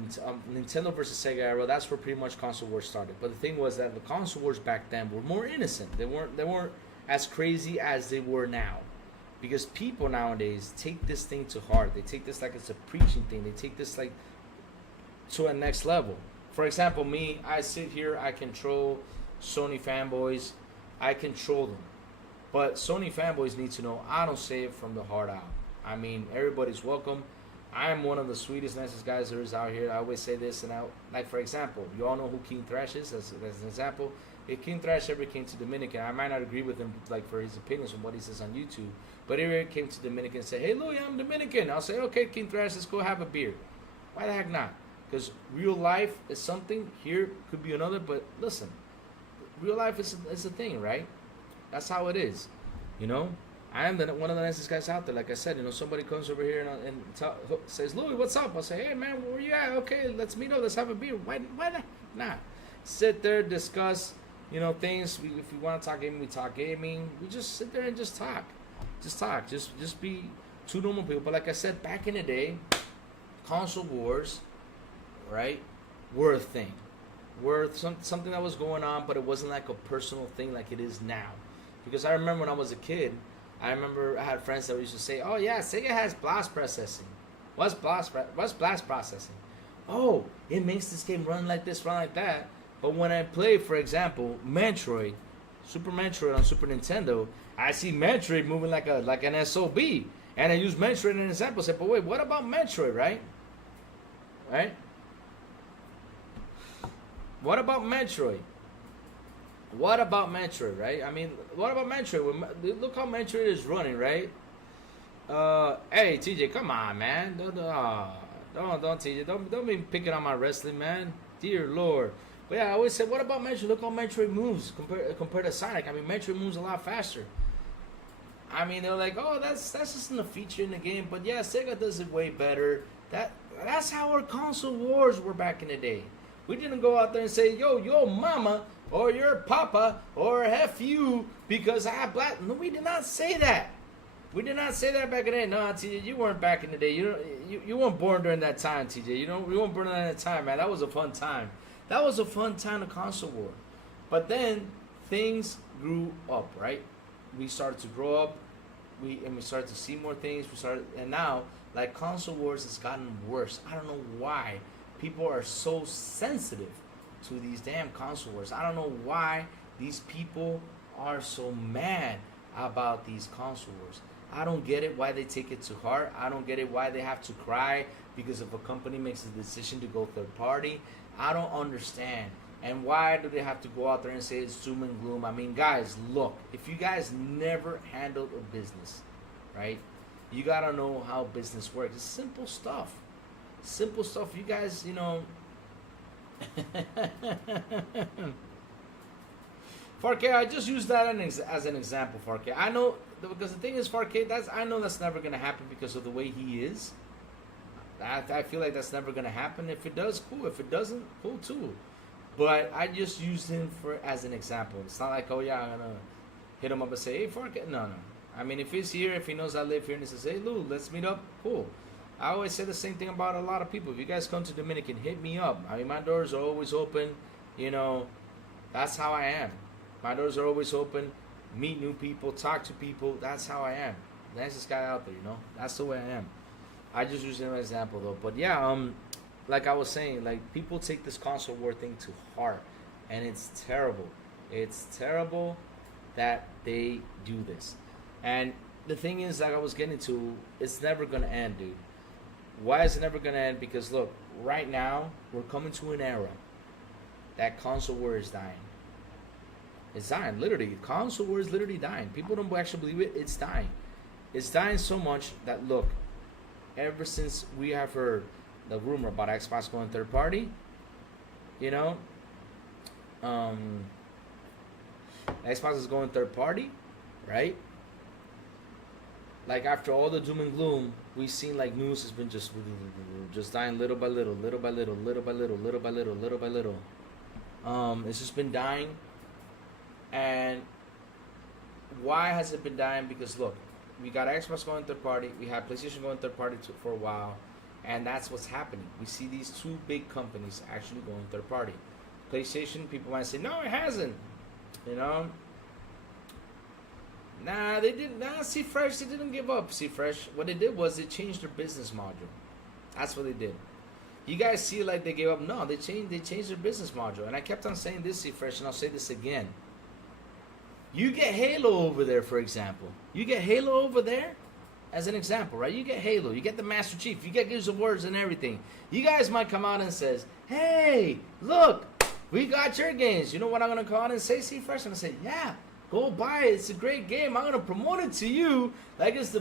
Nintendo versus Sega era, that's where pretty much console wars started. But the thing was that the console wars back then were more innocent. They weren't as crazy as they were now, because people nowadays take this thing to heart. They take this like it's a preaching thing. They take this like to a next level. For example, me, I sit here, I control Sony fanboys, I control them. But Sony fanboys need to know I don't say it from the heart out. I mean, everybody's welcome. I am one of the sweetest, nicest guys there is out here. I always say this, and like for example, you all know who King Thrash is. As an example, if King Thrash ever came to Dominican, I might not agree with him like for his opinions on what he says on YouTube. But if he ever came to Dominican and said, "Hey Louis, I'm Dominican," I'll say, "Okay, King Thrash, let's go have a beer." Why the heck not? Because real life is something. Here could be another, but listen, real life is a thing, right? That's how it is, I am one of the nicest guys out there. Like I said, somebody comes over here and says, "Louis, what's up?" I'll say, "Hey, man, where you at? Okay, let's meet up. Let's have a beer." Why not? Sit there, discuss, things. If we want to talk gaming, we talk gaming. We just sit there and just talk. Just be two normal people. But like I said, back in the day, console wars, right, were a thing. Were something that was going on, but it wasn't like a personal thing like it is now. Because I remember when I was a kid, I had friends that used to say, "Oh yeah, Sega has blast processing." What's blast processing? Oh, it makes this game run like this, run like that. But when I play, for example, Metroid, Super Metroid on Super Nintendo, I see Metroid moving like an SOB, and I use Metroid as an example. I say, but wait, what about Metroid, right? Right? What about Metroid? What about Metroid, right? I mean, what about Metroid? Look how Metroid is running, right? Hey, TJ, come on, man. Don't TJ. Don't be picking on my wrestling, man. Dear Lord. But yeah, I always say, what about Metroid? Look how Metroid moves compared to Sonic. I mean, Metroid moves a lot faster. I mean, they're like, oh, that's just a feature in the game. But yeah, Sega does it way better. That's how our console wars were back in the day. We didn't go out there and say, yo, mama, or your papa, or F you, because I have black. No, we did not say that. We did not say that back in the day. No, TJ, you weren't back in the day. You weren't born during that time, TJ. You weren't born during that time, man. That was a fun time. That was a fun time of console war. But then things grew up, right? We started to grow up. We started to see more things. And now, like, console wars has gotten worse. I don't know why people are so sensitive to these damn console wars. I don't know why these people are so mad about these console wars. I don't get it why they take it to heart. I don't get it why they have to cry because if a company makes a decision to go third party. I don't understand. And why do they have to go out there and say it's doom and gloom? I mean, guys, look, if you guys never handled a business, right, you got to know how business works. It's simple stuff. Simple stuff. You guys, Farkay, I just used that as an example, Farkay. I know, because the thing is, Farkay, I know that's never going to happen because of the way he is. I feel like that's never going to happen. If it does, cool. If it doesn't, cool too. But I just used him as an example. It's not like, oh yeah, I'm going to hit him up and say, hey, Farkay. No. I mean, if he's here, if he knows I live here and he says, hey, Lou, let's meet up, cool. I always say the same thing about a lot of people. If you guys come to Dominican, hit me up. I mean, my doors are always open. That's how I am. My doors are always open. Meet new people, talk to people. That's how I am. Nicest guy out there, That's the way I am. I just use him as an example, though. But yeah, like I was saying, like, people take this console war thing to heart. And it's terrible. It's terrible that they do this. And the thing is, like I was getting to, it's never going to end, dude. Why is it never going to end? Because, look, right now, we're coming to an era that console war is dying. It's dying, literally. Console war is literally dying. People don't actually believe it. It's dying. It's dying so much that, look, ever since we have heard the rumor about Xbox going third party, Xbox is going third party, right? Like, after all the doom and gloom, we've seen, like, news has been just dying little by little, little by little, little by little, little by little, little by little. It's just been dying. And why has it been dying? Because, look, we got Xbox going third party, we had PlayStation going third party for a while, and that's what's happening. We see these two big companies actually going third party. PlayStation, people might say, no, it hasn't. Nah, they didn't. Nah, C-Fresh, they didn't give up. C-Fresh, what they did was they changed their business module. That's what they did. You guys see like they gave up? No, they changed their business module. And I kept on saying this, C-Fresh, and I'll say this again. You get Halo over there, for example. You get Halo over there as an example, right? You get Halo. You get the Master Chief. You get Gears of War and everything. You guys might come out and says, hey, look, we got your games. You know what I'm going to come out and say, C-Fresh? I'm going to say, yeah. Go buy it. It's a great game. I'm gonna promote it to you like it's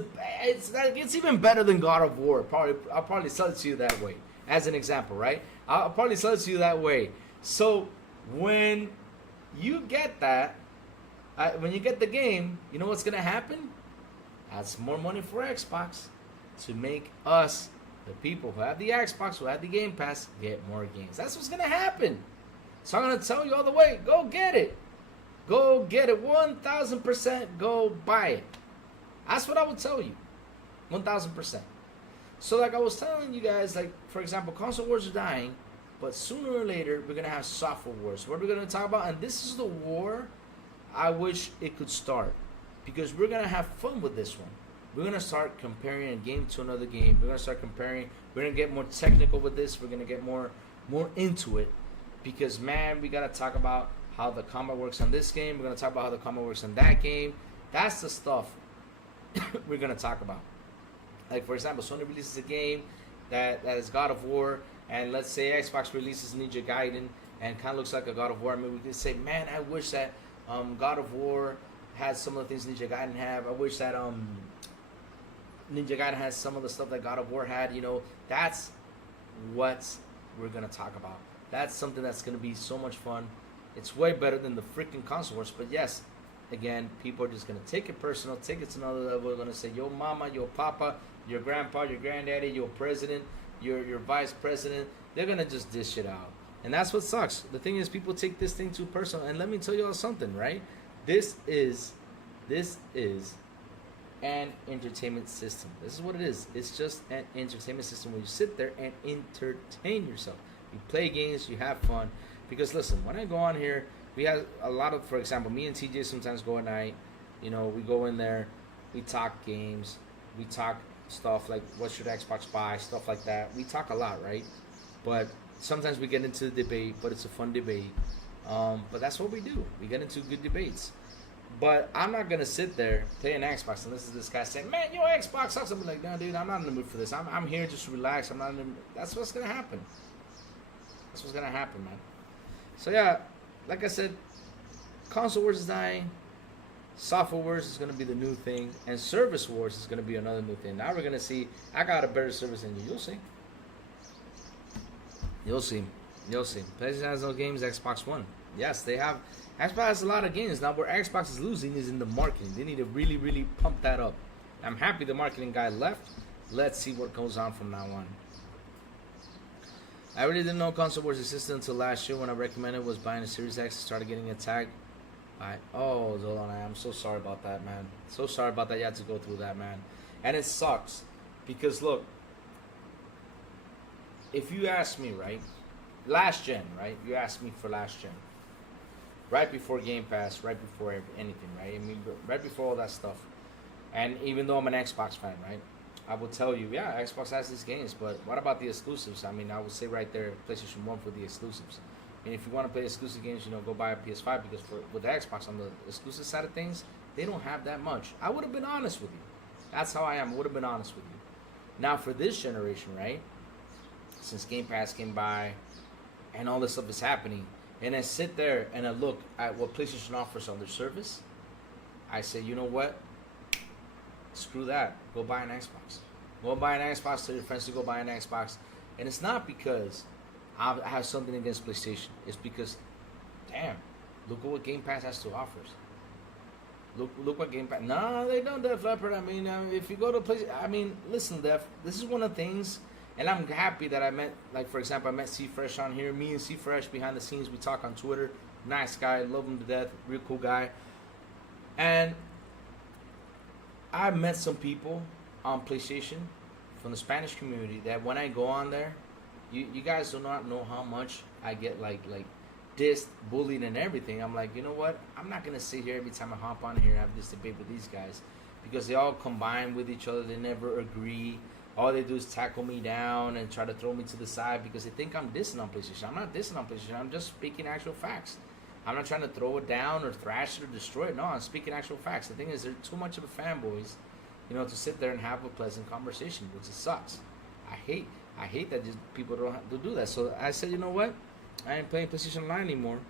even better than God of War. I'll probably sell it to you that way, as an example, right? I'll probably sell it to you that way. So when you get that, when you get the game, you know what's gonna happen? That's more money for Xbox to make us, the people who have the Xbox, who have the Game Pass, get more games. That's what's gonna happen. So I'm gonna tell you all the way, go get it. Go get it. 1,000%. Go buy it. That's what I would tell you. 1,000%. So like I was telling you guys, like, for example, console wars are dying, but sooner or later, we're going to have software wars. What are we going to talk about? And this is the war I wish it could start. Because we're going to have fun with this one. we're gonna start comparing a game to another game. We're gonna start comparing. We're gonna get more technical with this. We're gonna get more into it, because man, we gotta talk about how the combat works on this game. We're gonna talk about how the combat works on that game. That's the stuff we're gonna talk about. Like for example, Sony releases a game that is God of War, and let's say Xbox releases Ninja Gaiden and kind of looks like a God of War. I mean, we could say, man, I wish that God of War has some of the things Ninja Gaiden have. I wish that Ninja Gaiden has some of the stuff that God of War had. You know, that's what we're gonna talk about. That's something that's gonna be so much fun. It's way better than the freaking console wars. But yes, again, people are just gonna take it personal, take it to another level. They're gonna say, yo mama, yo papa, your grandpa, your granddaddy, your president, your vice president. They're gonna just dish it out. And that's what sucks. The thing is, people take this thing too personal. And let me tell you all something, right? This is an entertainment system. This is what it is. It's just an entertainment system where you sit there and entertain yourself. You play games, you have fun. Because listen, when I go on here, we have a lot of, for example, me and TJ sometimes go at night. You know, we go in there, we talk games, we talk stuff like what should Xbox buy, stuff like that. We talk a lot, right? But sometimes we get into the debate, but it's a fun debate. But that's what we do. We get into good debates. But I'm not gonna sit there playing Xbox and listen to this guy saying, "Man, your Xbox sucks." I'm like, "No, dude, I'm not in the mood for this. I'm here just to relax. I'm not in the." That's what's gonna happen. That's what's gonna happen, man. So yeah, like I said, console wars is dying. Software wars is gonna be the new thing, and service wars is gonna be another new thing. Now we're gonna see. I got a better service than you. You'll see. You'll see. You'll see. PlayStation has no games. Xbox One. Yes, they have. Xbox has a lot of games. Now where Xbox is losing is in the marketing. They need to really, really pump that up. I'm happy the marketing guy left. Let's see what goes on from now on. I really didn't know console wars existed until last year when I recommended was buying a Series X and started getting attacked by... Oh, Zolan, I'm so sorry about that, man. So sorry about that. You had to go through that, man. And it sucks. Because, look, if you ask me, right, last gen, right, you asked me for last gen, right before Game Pass, right before anything, right, I mean, right before all that stuff, and even though I'm an Xbox fan, right, I will tell you, yeah, Xbox has these games, but what about the exclusives? I mean, I would say right there, PlayStation 1 for the exclusives. I mean, if you want to play exclusive games, you know, go buy a PS5, because with the Xbox on the exclusive side of things, they don't have that much. I would have been honest with you. That's how I am. I would have been honest with you. Now, for this generation, right, since Game Pass came by and all this stuff is happening, and I sit there and I look at what PlayStation offers on their service, I say, you know what? Screw that. Go buy an Xbox. Go buy an Xbox. Tell your friends to go buy an Xbox. And it's not because I have something against PlayStation. It's because, damn, look at what Game Pass has to offer. Look what Game Pass... No, they don't, Def Leppard. I mean, if you go to PlayStation... I mean, listen, Def, this is one of the things... And I'm happy that I met, like, for example, I met C Fresh on here. Me and C Fresh behind the scenes, we talk on Twitter. Nice guy, love him to death, real cool guy. And I met some people on PlayStation from the Spanish community that when I go on there, you guys do not know how much I get, like dissed, bullied, and everything. I'm like, you know what? I'm not going to sit here every time I hop on here and have this debate with these guys, because they all combine with each other. They never agree. All they do is tackle me down and try to throw me to the side because they think I'm dissing on PlayStation. I'm not dissing on PlayStation. I'm just speaking actual facts. I'm not trying to throw it down or thrash it or destroy it. No, I'm speaking actual facts. The thing is, they're too much of a fanboys, you know, to sit there and have a pleasant conversation, which it sucks. I hate that just people don't have to do that. So I said, you know what? I ain't playing PlayStation Online anymore.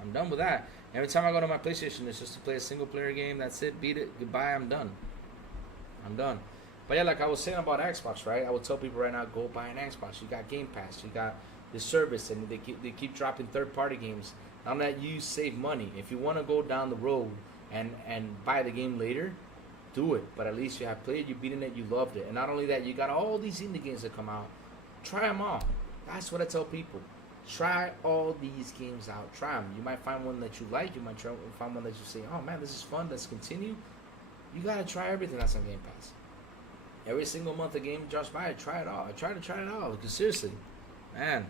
I'm done with that. Every time I go to my PlayStation, it's just to play a single player game. That's it. Beat it. Goodbye. I'm done. I'm done. But yeah, like I was saying about Xbox, right? I would tell people right now, go buy an Xbox. You got Game Pass. You got the service, and they keep dropping third-party games. Now that you save money, if you want to go down the road and buy the game later, do it. But at least you have played, you've beaten it, you loved it. And not only that, you got all these indie games that come out. Try them all. That's what I tell people. Try all these games out. Try them. You might find one that you like. You might find one that you say, oh man, this is fun. Let's continue. You got to try everything that's on Game Pass. Every single month a game drops by, I try it all. I try to try it all. Because seriously, man.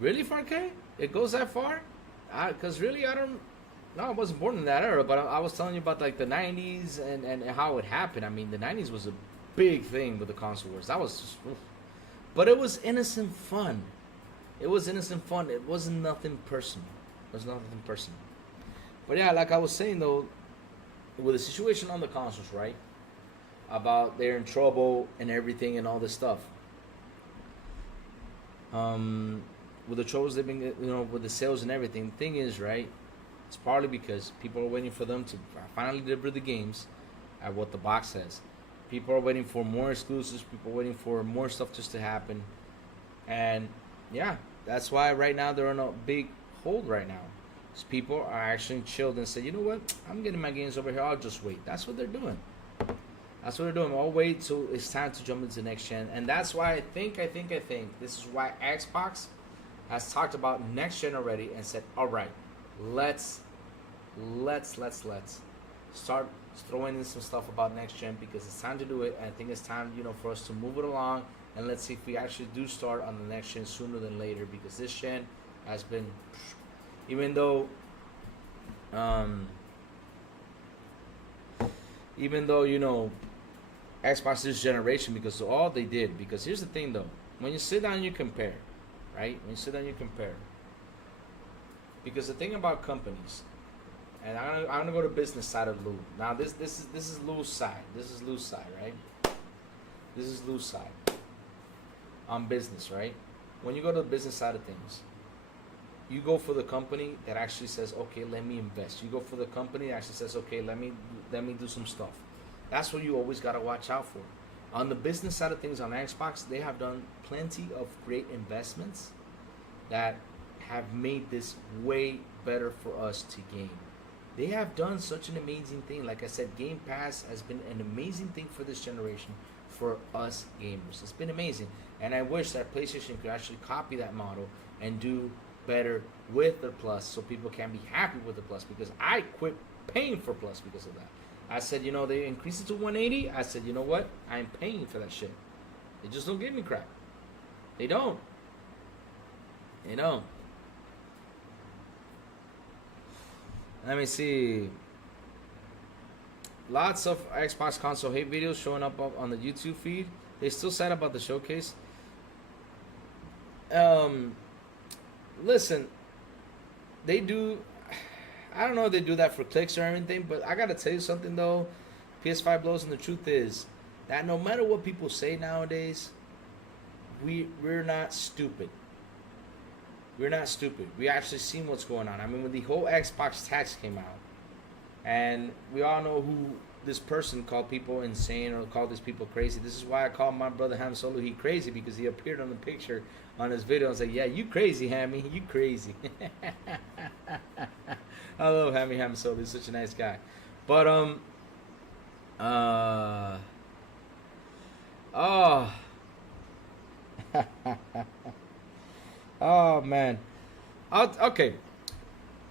Really, 4K? It goes that far? Because really, I No, I wasn't born in that era, but I was telling you about like the '90s and how it happened. I mean, the '90s was a big thing with the console wars. That was just, oof. But it was innocent fun. It was innocent fun. It wasn't nothing personal. It was nothing personal. But yeah, like I was saying though, with the situation on the consoles, right? About they're in trouble and everything and all this stuff. With the troubles they've been, with the sales and everything. The thing is, right? It's partly because people are waiting for them to finally deliver the games at what the box says. People are waiting for more exclusives. People are waiting for more stuff just to happen. And yeah, that's why right now they're on a big hold right now. Because people are actually chilled and say, you know what? I'm getting my games over here. I'll just wait. That's what they're doing. That's what they're doing. I'll wait till it's time to jump into the next gen. And that's why I think this is why Xbox has talked about next gen already and said, all right, let's start throwing in some stuff about next gen because it's time to do it. And I think it's time, for us to move it along and let's see if we actually do start on the next gen sooner than later because this gen has been, even though Xbox this generation because of all they did. Because here's the thing though, when you sit down and you compare, right? When you sit down and you compare, because the thing about companies, and I'm gonna go to business side of Lou. Now this is Lou's side. This is Lou's side, right? This is Lou's side on business, right? When you go to the business side of things, you go for the company that actually says, okay, let me invest. You go for the company that actually says, okay, let me do some stuff. That's what you always gotta watch out for. On the business side of things on Xbox, they have done plenty of great investments that have made this way better for us to game. They have done such an amazing thing. Like I said, Game Pass has been an amazing thing for this generation for us gamers. It's been amazing. And I wish that PlayStation could actually copy that model and do better with their Plus so people can be happy with the Plus because I quit paying for Plus because of that. I said, they increased it to 180. I said, you know what? I'm paying for that shit. They just don't give me crap. They don't. They don't. Let me see. Lots of Xbox console hate videos showing up on the YouTube feed. They still sad about the showcase. Listen, they do. I don't know if they do that for clicks or anything, but I gotta tell you something though. PS5 blows, and the truth is that no matter what people say nowadays, we're not stupid. We're not stupid. We actually seen what's going on. I mean, when the whole Xbox tax came out, and we all know who this person called people insane or called these people crazy. This is why I call my brother Ham Solo he crazy, because he appeared on the picture on his video and said, yeah, you crazy, Hammy. You crazy. I love Hammy Ham Solo. He's such a nice guy. But, oh, man. Okay.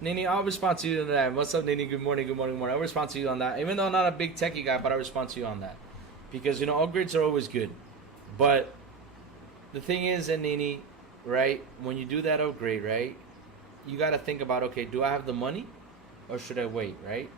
Nini, I'll respond to you on that. What's up, Nini? Good morning, good morning, good morning. I'll respond to you on that. Even though I'm not a big techie guy, but I'll respond to you on that. Because, upgrades are always good. But the thing is, and Nini, right, when you do that upgrade, right, you got to think about, okay, do I have the money or should I wait, right?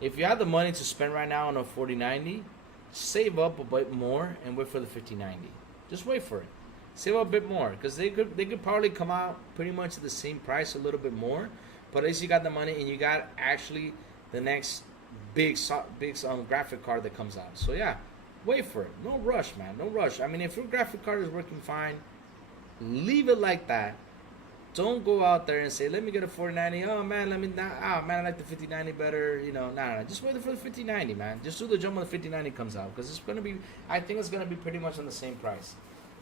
If you have the money to spend right now on a 4090, save up a bit more and wait for the 5090. Just wait for it. Save up a bit more because they could probably come out pretty much at the same price, a little bit more. But at least you got the money and you got actually the next big graphic card that comes out. So yeah, wait for it. No rush, man. No rush. I mean, if your graphic card is working fine, leave it like that. Don't go out there and say, let me get a 4090. Oh man, I like the 5090 better. Nah. Just wait for the 5090, man. Just do the jump when the 5090 comes out because it's gonna be. I think it's gonna be pretty much on the same price.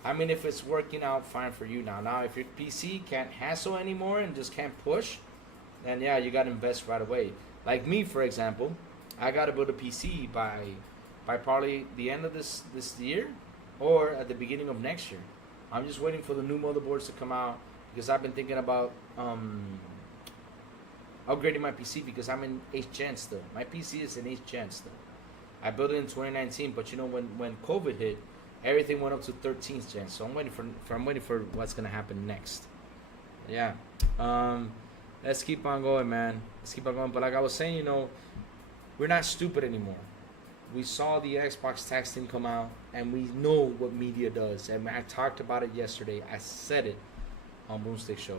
I mean, if it's working out fine for you now. Now, if your PC can't hassle anymore and just can't push, then yeah, you gotta invest right away. Like me, for example, I gotta build a PC by probably the end of this year or at the beginning of next year. I'm just waiting for the new motherboards to come out because I've been thinking about upgrading my PC because I'm in 8th gen still. My PC is in 8th gen still. I built it in 2019, but when COVID hit, everything went up to 13th gen. So I'm waiting for what's gonna happen next. Yeah. let's keep on going, man. Let's keep on going. But like I was saying, you know, we're not stupid anymore. We saw the Xbox tax thing come out, and we know what media does. And I talked about it yesterday. I said it on Boomstick Show.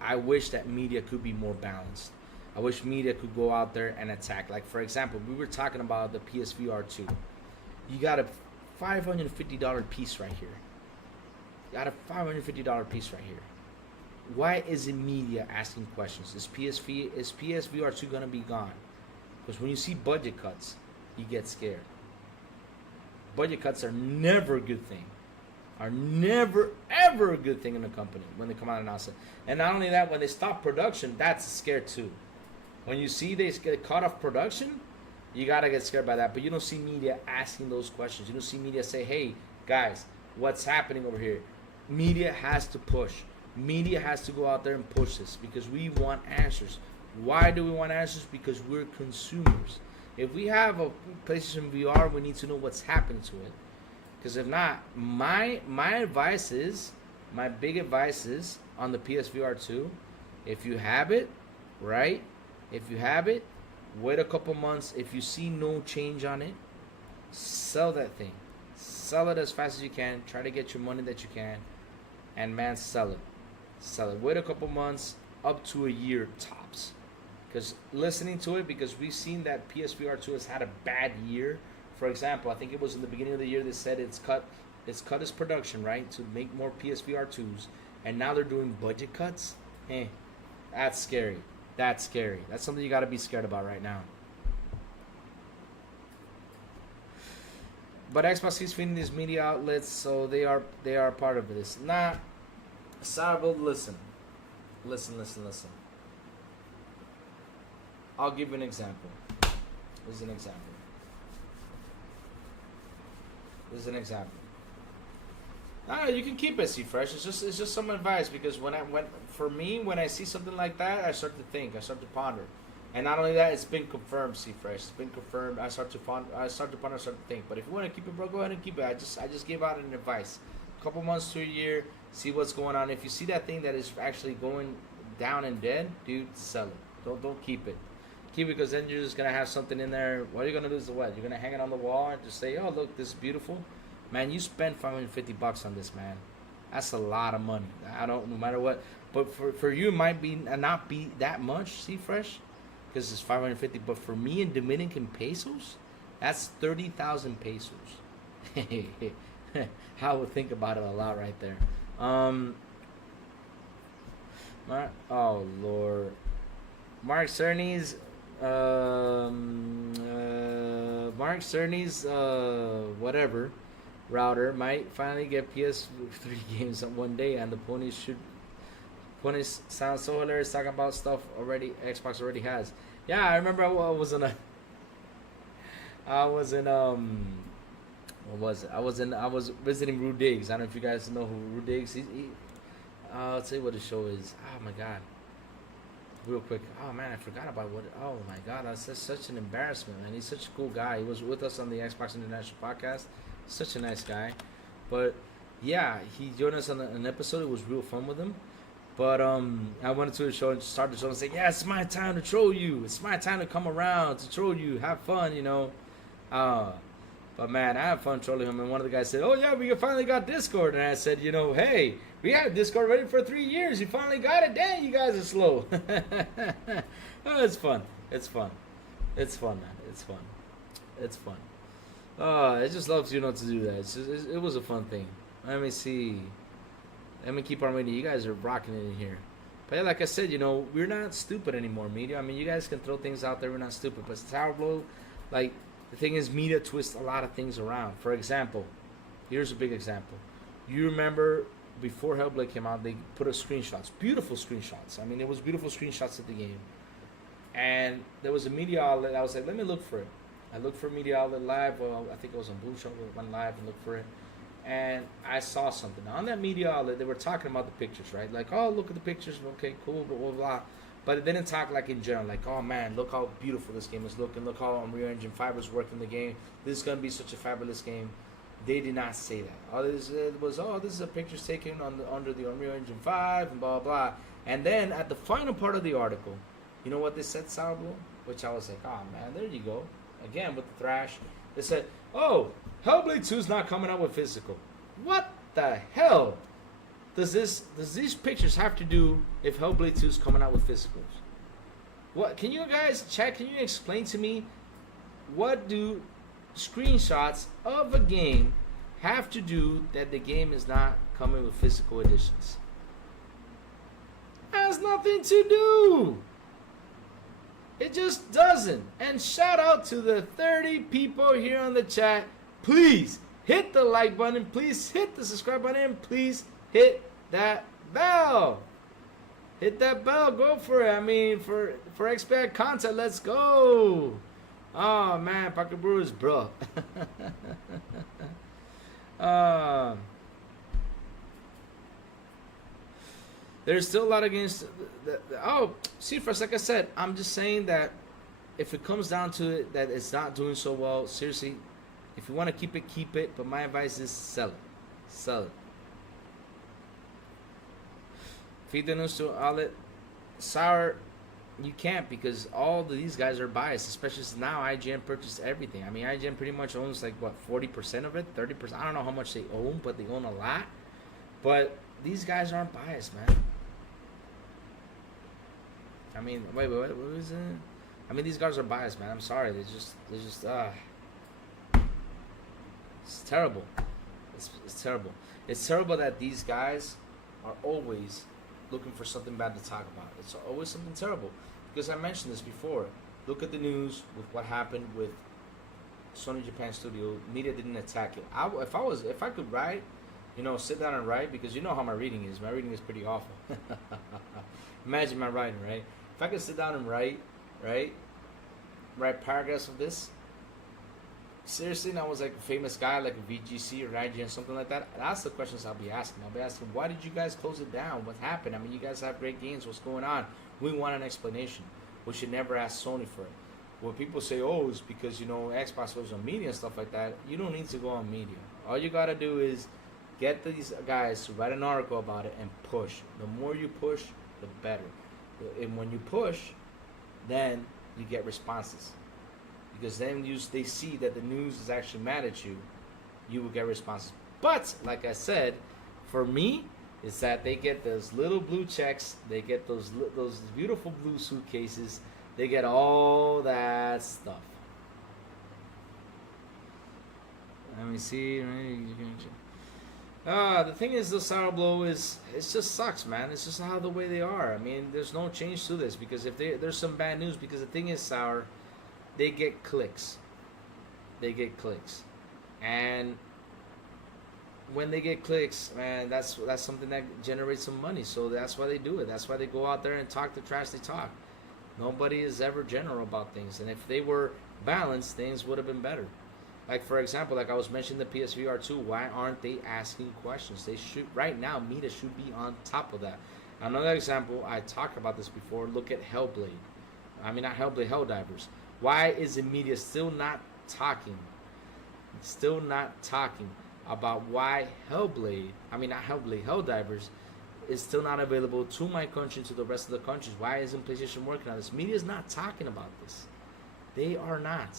I wish that media could be more balanced. I wish media could go out there and attack. Like, for example, we were talking about the PSVR 2. You got a $550 piece right here. You got a $550 piece right here. Why isn't media asking questions? Is PSVR 2 going to be gone? Because when you see budget cuts, you get scared. Budget cuts are never a good thing. Are never, ever a good thing in a company when they come out and announce it. And not only that, when they stop production, that's scared too. When you see they get cut off production, you got to get scared by that. But you don't see media asking those questions. You don't see media say, hey, guys, what's happening over here? Media has to push. Media has to go out there and push this because we want answers. Why do we want answers? Because we're consumers. If we have a PlayStation VR, we need to know what's happening to it. Because if not, my advice is, my big advice is on the PSVR 2, if you have it, right? If you have it, wait a couple months. If you see no change on it, sell that thing. Sell it as fast as you can. Try to get your money that you can. And man, sell it. Sell it. Wait a couple months, up to a year tops. Because listening to it, because we've seen that PSVR 2 has had a bad year. For example, I think it was in the beginning of the year they said it's cut its production, right, to make more PSVR 2s, and now they're doing budget cuts. That's scary. That's scary. That's something you got to be scared about right now. But Xbox is feeding these media outlets, so they are part of this. Nah, Sourblow, listen. I'll give you an example. This is an example. You can keep it, C-Fresh. It's just some advice, because when I see something like that, I start to think, I start to ponder, and not only that, it's been confirmed, C-Fresh. It's been confirmed. I start to ponder, I start to think. But if you want to keep it, bro, go ahead and keep it. I just gave out an advice. A couple months to a year, see what's going on. If you see that thing that is actually going down and dead, dude, sell it. Don't keep it. Keep it, because then you're just gonna have something in there. What are you gonna do is what? You're gonna hang it on the wall and just say, "Oh, look, this is beautiful." Man, you spent $550 on this, man. That's a lot of money. No matter what. But for you, it might not be that much. See, Fresh, because it's 550. But for me, in Dominican pesos, that's 30,000 pesos. I would think about it a lot right there. Oh Lord, Mark Cerny's. Whatever router might finally get PS3 games on one day, and the ponies sound so hilarious talking about stuff Xbox already has. Yeah, I remember I was visiting Rue Diggs. I don't know if you guys know who Rue Diggs. I'll tell you what the show is. Oh my god. Real quick. Oh man, I forgot about what. Oh my god, that's such an embarrassment, man. He's such a cool guy. He was with us on the Xbox International podcast. Such a nice guy. But yeah, he joined us on an episode. It was real fun with him. But I went to the show and started the show and said, "Yeah, it's my time to troll you. It's my time to come around to troll you. Have fun, you know." But man, I had fun trolling him. And one of the guys said, "Oh yeah, we finally got Discord." And I said, "You know, hey, we had Discord ready for 3 years. You finally got it. Dang, you guys are slow." Oh, it's fun. It's fun, man. It's fun. I just love to do that. It was a fun thing. Let me see. Let me keep on reading. You guys are rocking it in here. But yeah, like I said, we're not stupid anymore, media. I mean, you guys can throw things out there. We're not stupid. But Sourblow, like, the thing is, media twists a lot of things around. For example, here's a big example. You remember before Hellblade came out, they put up screenshots. Beautiful screenshots. I mean, it was beautiful screenshots of the game. And there was a media outlet. I was like, let me look for it. I looked for Media Outlet Live. Well, I think it was on Blue Show. I went live and looked for it. And I saw something. Now, on that Media Outlet, they were talking about the pictures, right? Like, oh, look at the pictures. Okay, cool, blah, blah, blah. But it didn't talk like in general. Like, oh, man, look how beautiful this game is looking. Look how Unreal Engine 5 is working the game. This is going to be such a fabulous game. They did not say that. All they said was, oh, this is a picture taken under the Unreal Engine 5 and blah, blah. And then at the final part of the article, you know what they said, Sourblow? Which I was like, oh, man, there you go. Again, with the thrash. They said, oh, Hellblade 2 is not coming out with physical. What the hell does these pictures have to do if Hellblade 2 is coming out with physicals? What can you guys check? Can you explain to me what do screenshots of a game have to do that the game is not coming with physical editions? Has nothing to do. It just doesn't. And shout out to the 30 people here on the chat. Please hit the like button. Please hit the subscribe button. And please hit that bell. Hit that bell. Go for it. I mean, for expert content, let's go. Oh, man. Pocket Brewers, bro. There's still a lot of games. Cypher, like I said, I'm just saying that if it comes down to it, that it's not doing so well, seriously, if you want to keep it, keep it. But my advice is sell it. Sell it. Feed the news to outlet. Sour, you can't because all of these guys are biased, especially since now IGN purchased everything. I mean, IGN pretty much owns like, what, 40% of it? 30%? I don't know how much they own, but they own a lot. But these guys aren't biased, man. I mean, wait, what was it? I mean, these guys are biased, man. I'm sorry. They're just, it's terrible. It's terrible. It's terrible that these guys are always looking for something bad to talk about. It's always something terrible. Because I mentioned this before. Look at the news with what happened with Sony Japan Studio. Media didn't attack it. If I could write, you know, sit down and write, because you know how my reading is. My reading is pretty awful. Imagine my writing, right? If I could sit down and write paragraphs of this, seriously, and I was like a famous guy, like a VGC or IGN, something like that, that's the questions I'll be asking. I'll be asking, why did you guys close it down? What happened? I mean, you guys have great games. What's going on? We want an explanation. We should never ask Sony for it. When people say, oh, it's because, you know, Xbox was on media and stuff like that, you don't need to go on media. All you got to do is get these guys to write an article about it and push. The more you push, the better. And when you push, then you get responses. Because then they see that the news is actually mad at you, you will get responses. But, like I said, for me, is that they get those little blue checks, they get those beautiful blue suitcases, they get all that stuff. Let me see. The thing is, the Sourblow it just sucks, man. It's just how the way they are. I mean, there's no change to this, because if there's some bad news, because the thing is, Sour, they get clicks. They get clicks. And when they get clicks, man, that's something that generates some money. So that's why they do it. That's why they go out there and talk the trash they talk. Nobody is ever general about things. And if they were balanced, things would have been better. Like, for example, like I was mentioning the PSVR 2, why aren't they asking questions? They should, right now, media should be on top of that. Another example, I talked about this before, look at Hellblade. I mean, not Hellblade, Helldivers. Why is the media still not talking about why Hellblade, I mean, not Hellblade, Helldivers, is still not available to my country, to the rest of the countries? Why isn't PlayStation working on this? Media is not talking about this. They are not.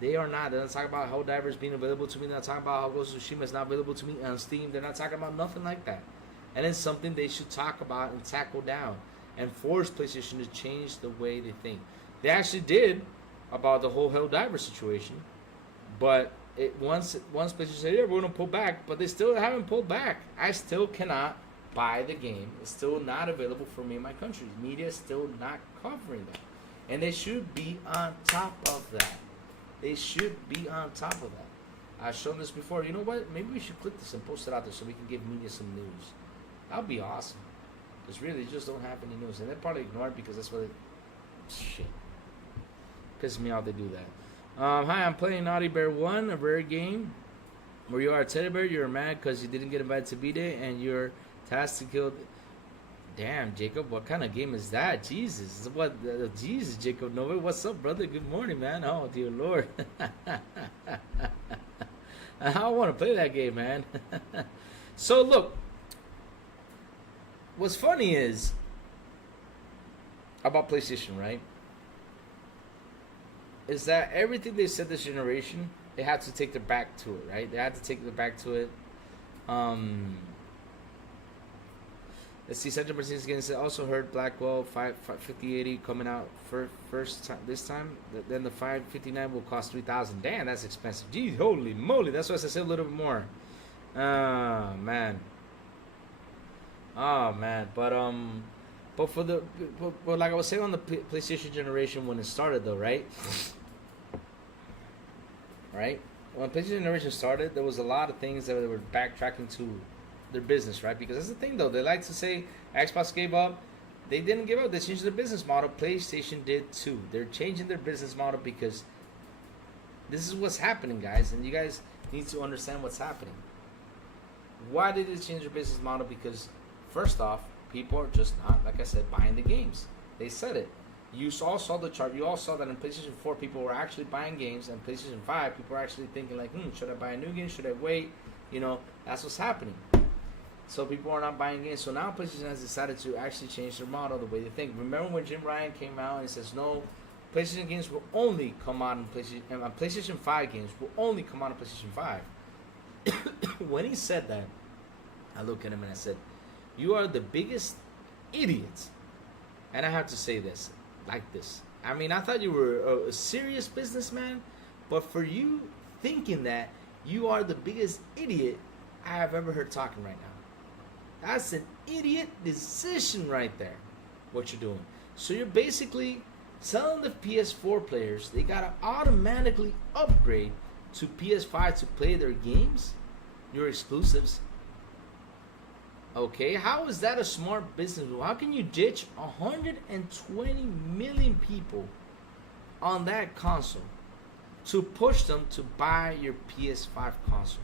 They are not. They're not talking about Helldivers being available to me. They're not talking about how Ghost of Tsushima is not available to me on Steam. They're not talking about nothing like that. And it's something they should talk about and tackle down and force PlayStation to change the way they think. They actually did about the whole Helldivers situation, but once PlayStation said, yeah, we're going to pull back, but they still haven't pulled back. I still cannot buy the game. It's still not available for me in my country. Media is still not covering that. And they should be on top of that. They should be on top of that. I've shown this before. You know what? Maybe we should click this and post it out there so we can give media some news. That would be awesome. Because really, they just don't have any news. And they probably ignore it because that's what shit. Pisses me off they do that. Hi, I'm playing Naughty Bear 1, a rare game where you are a teddy bear. You're mad because you didn't get invited to B-Day and you're tasked to kill... Damn, Jacob, what kind of game is that? Jesus, Jesus, Jacob Nova, what's up, brother? Good morning, man. Oh, dear Lord. I want to play that game, man. So look, what's funny is about PlayStation, right? Is that everything they said this generation, they had to take their back to it, right? They had to take their back to it. Let's see, Central Mercedes again said also heard Blackwell 5080 coming out first time this time. Then the 559 will cost 3,000. Damn, that's expensive. Geez, holy moly! That's why I said a little bit more. Oh man. Oh man, but for the but like I was saying on the PlayStation generation when it started though, right? Right? When PlayStation generation started, there was a lot of things that they were backtracking to their business, right? Because that's the thing though. They like to say Xbox gave up. They didn't give up. They changed their business model. PlayStation did too. They're changing their business model because this is what's happening, guys. And you guys need to understand what's happening. Why did they change their business model? Because first off, people are just not, like I said, buying the games. They said it. You all saw the chart. You all saw that in PlayStation 4, people were actually buying games. And PlayStation 5, people are actually thinking like, should I buy a new game? Should I wait? You know, that's what's happening. So people are not buying games. So now PlayStation has decided to actually change their model, the way they think. Remember when Jim Ryan came out and says, no, PlayStation games will only come out in PlayStation, and PlayStation 5 games will only come out on PlayStation 5. When he said that, I looked at him and I said, you are the biggest idiot. And I have to say this, like this. I mean, I thought you were a serious businessman, but for you thinking that, you are the biggest idiot I have ever heard talking right now. That's an idiot decision right there, what you're doing. So you're basically telling the PS4 players they gotta automatically upgrade to PS5 to play their games, your exclusives. Okay, how is that a smart business? How can you ditch 120 million people on that console to push them to buy your PS5 console?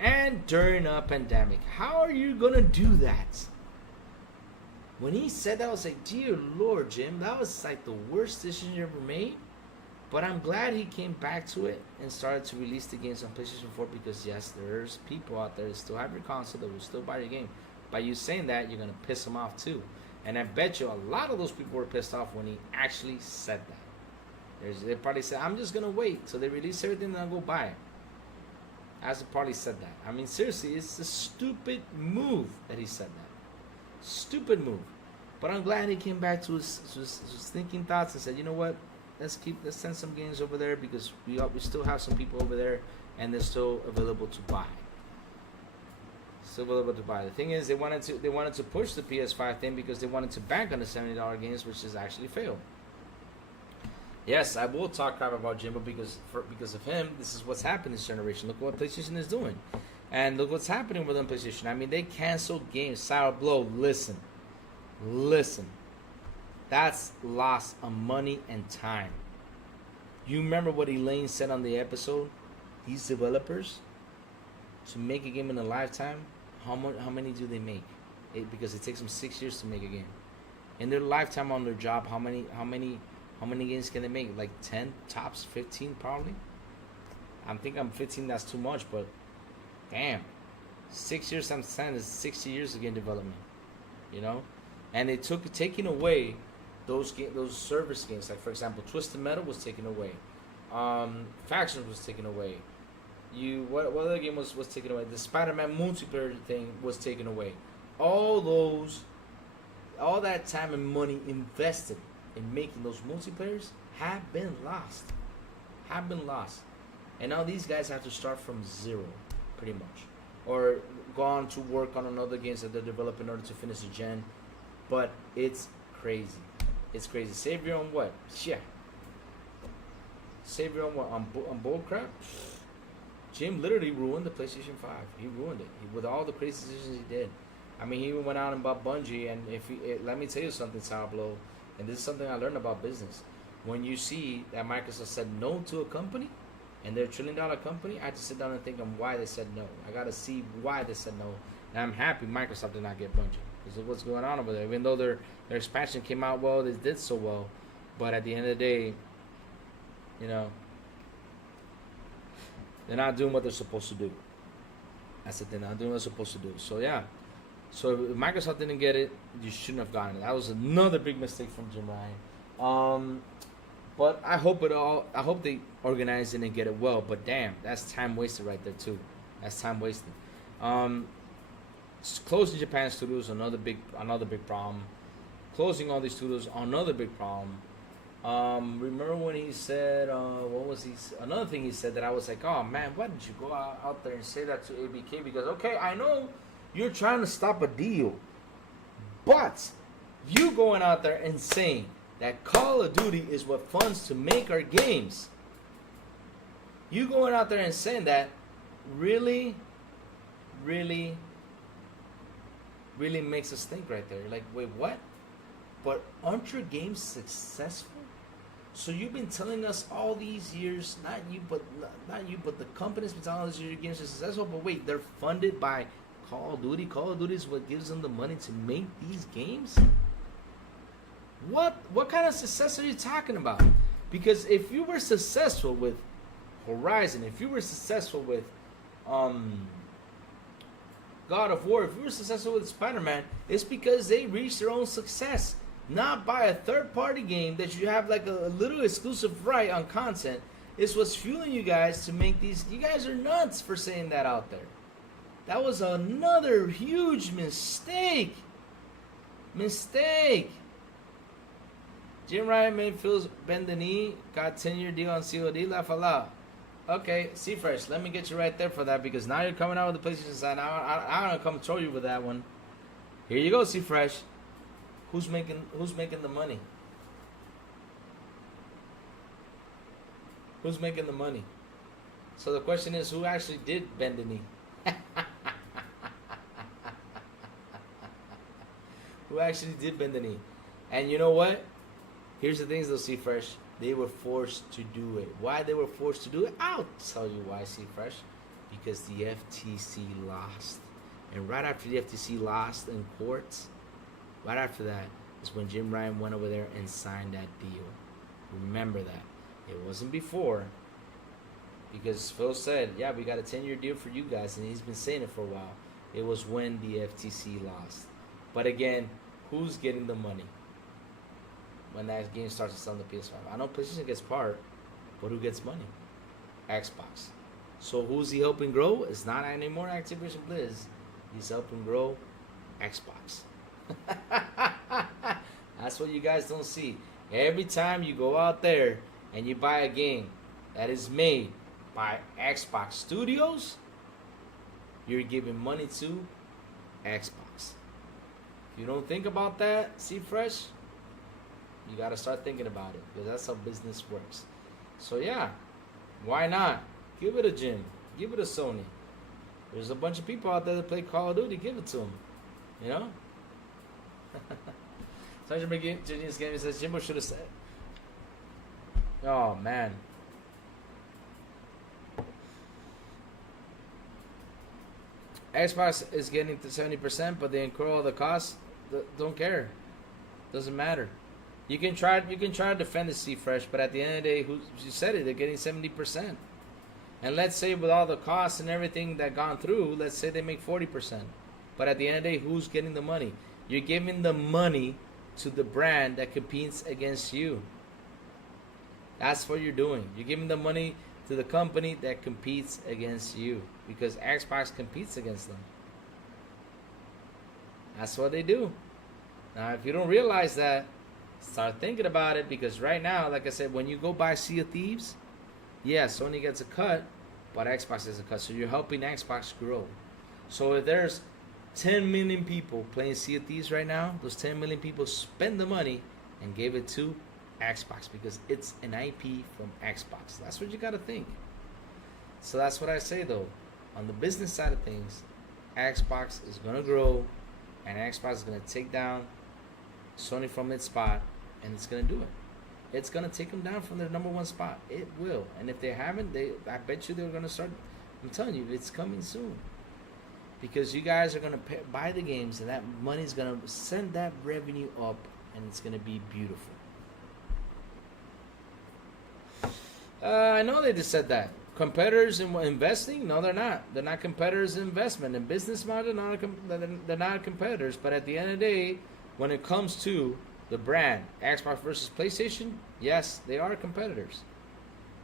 And during a pandemic, how are you gonna do that? When he said that, I was like, dear Lord, Jim, that was like the worst decision you ever made. But I'm glad he came back to it and started to release the games on PlayStation 4 because yes, there's people out there that still have your console that will still buy your game. By you saying that, you're gonna piss them off too. And I bet you a lot of those people were pissed off when he actually said that. They probably said, I'm just gonna wait till they release everything and I'll go buy it. As he probably said that. I mean, seriously, it's a stupid move that he said that. Stupid move. But I'm glad he came back to his thinking thoughts and said, you know what? Let's send some games over there because we still have some people over there and they're still available to buy. Still available to buy. The thing is, they wanted to push the PS5 thing because they wanted to bank on the $70 games, which has actually failed. Yes, I will talk crap about Jimbo because of him. This is what's happened this generation. Look what PlayStation is doing, and look what's happening with them PlayStation. I mean, they canceled games. Sourblow, listen. That's loss of money and time. You remember what Elaine said on the episode? These developers, to make a game in a lifetime, how many do they make? Because it takes them 6 years to make a game. In their lifetime on their job, how many games can they make? Like 10, tops 15 probably. I think I'm 15. That's too much, but damn, 6 years times 10 is 60 years of game development. You know, and they taking away those service games. Like for example, Twisted Metal was taken away. Factions was taken away. What other game was taken away? The Spider-Man multiplayer thing was taken away. All that time and money invested in making those multiplayers have been lost. And now these guys have to start from zero, pretty much. Or go on to work on another games that they're developing in order to finish the gen. But it's crazy. Save your own what? Yeah. Save your own what? On bullcrap? Jim literally ruined the PlayStation 5. He ruined it. With all the crazy decisions he did. I mean, he even went out and bought Bungie. And let me tell you something, Sourblow. And this is something I learned about business. When you see that Microsoft said no to a company, and they're $1 trillion company, I have to sit down and think on why they said no. I got to see why they said no. And I'm happy Microsoft did not get Bungie. Because of what's going on over there. Even though their expansion came out well, they did so well. But at the end of the day, you know, They're not doing what they're supposed to do. That's the thing. They're not doing what they're supposed to do. So yeah. So if Microsoft didn't get it, you shouldn't have gotten it. That was another big mistake from Jim Ryan. But I hope they organize it and get it well. But damn, that's time wasted right there too. That's time wasted. Closing Japan studios, another big problem. Closing all these studios, another big problem. Remember when he said, another thing he said that I was like, oh man, why didn't you go out there and say that to ABK? Because, okay, I know you're trying to stop a deal, but you going out there and saying that Call of Duty is what funds to make our games. You going out there and saying that really makes us think right there. Like, wait, what? But aren't your games successful? So you've been telling us all these years, not you, but the company's been telling us your games are successful. But wait, they're funded by Call of Duty. Call of Duty is what gives them the money to make these games. What kind of success are you talking about? Because if you were successful with Horizon, if you were successful with God of War, if you were successful with Spider-Man, it's because they reached their own success. Not by a third-party game that you have like a little exclusive right on content. It's what's fueling you guys to make these. You guys are nuts for saying that out there. That was another huge mistake. Jim Ryan made Phil bend the knee, got 10-year deal on COD, laugh aloud. Okay, C-Fresh, let me get you right there for that, because now you're coming out with the PlayStation side. I'm gonna come troll you with that one. Here you go, C-Fresh. Who's making the money? Who's making the money? So the question is, who actually did bend the knee? Who actually did bend the knee? And you know what? Here's the things, though, C-Fresh. They were forced to do it. Why they were forced to do it? I'll tell you why, C-Fresh. Because the FTC lost. And right after the FTC lost in courts, right after that is when Jim Ryan went over there and signed that deal. Remember that. It wasn't before. Because Phil said, yeah, we got a 10-year deal for you guys. And he's been saying it for a while. It was when the FTC lost. But again, who's getting the money when that game starts to sell on the PS5? I know PlayStation gets part, but who gets money? Xbox. So who's he helping grow? It's not anymore Activision Blizz. He's helping grow Xbox. That's what you guys don't see. Every time you go out there and you buy a game that is made by Xbox Studios, you're giving money to Xbox. If you don't think about that, C-Fresh, you got to start thinking about it, because that's how business works. So yeah, why not? Give it a Jim. Give it a Sony. There's a bunch of people out there that play Call of Duty. Give it to them. You know? Sergeant McGee Gaming says Jimbo should have said. Oh man. Xbox is getting to 70%, but they incur all the costs. Don't care. Doesn't matter. You can try to defend the C-Fresh, but at the end of the day, you said it, they're getting 70%. And let's say with all the costs and everything that gone through, let's say they make 40%. But at the end of the day, who's getting the money? You're giving the money to the brand that competes against you. That's what you're doing. You're giving the money to the company that competes against you, because Xbox competes against them. That's what they do. Now, if you don't realize that, start thinking about it, because right now, like I said, when you go buy Sea of Thieves, yeah, Sony gets a cut, but Xbox gets a cut. So you're helping Xbox grow. So if there's 10 million people playing Sea of Thieves right now, those 10 million people spend the money and gave it to Xbox, because it's an IP from Xbox. That's what you got to think. So that's what I say, though. On the business side of things, Xbox is going to grow, and Xbox is going to take down Sony from its spot, and it's going to do it. It's going to take them down from their number one spot. It will. And if they haven't, I bet you they're going to start. I'm telling you, it's coming soon. Because you guys are going to buy the games, and that money is going to send that revenue up, and it's going to be beautiful. I know they just said that. competitors in investing? No, they're not. They're not competitors in investment. In business model, they're not competitors. But at the end of the day, when it comes to the brand, Xbox versus PlayStation, yes, they are competitors.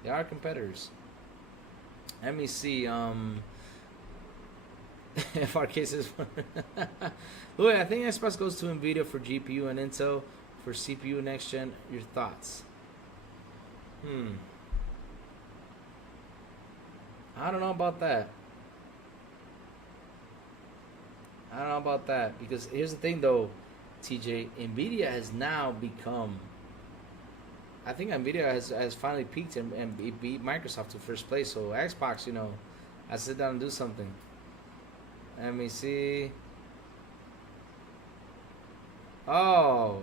They are competitors. Let me see. If our cases, Louis, I think Xbox goes to Nvidia for GPU and Intel for CPU next gen. Your thoughts? I don't know about that. I don't know about that because here's the thing, though, TJ. Nvidia has now become. I think Nvidia has finally peaked and beat Microsoft to first place. So Xbox, I sit down and do something. Let me see. Oh,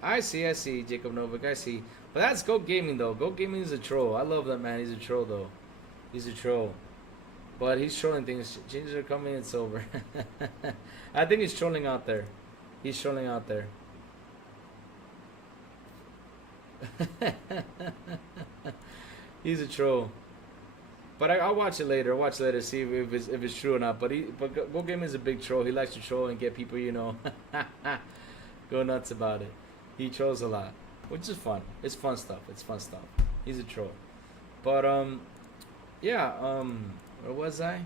I see, Jacob Novak, I see. But that's Go Gaming, though. Go Gaming is a troll. I love that man. He's a troll, though. He's a troll. But he's trolling things. Changes are coming, it's over. I think he's trolling out there. He's trolling out there. He's a troll. But I'll watch it later. I'll watch it later, see if it's true or not. But Go Gaming is a big troll. He likes to troll and get people, go nuts about it. He trolls a lot, which is fun. It's fun stuff. He's a troll. But yeah. Where was I?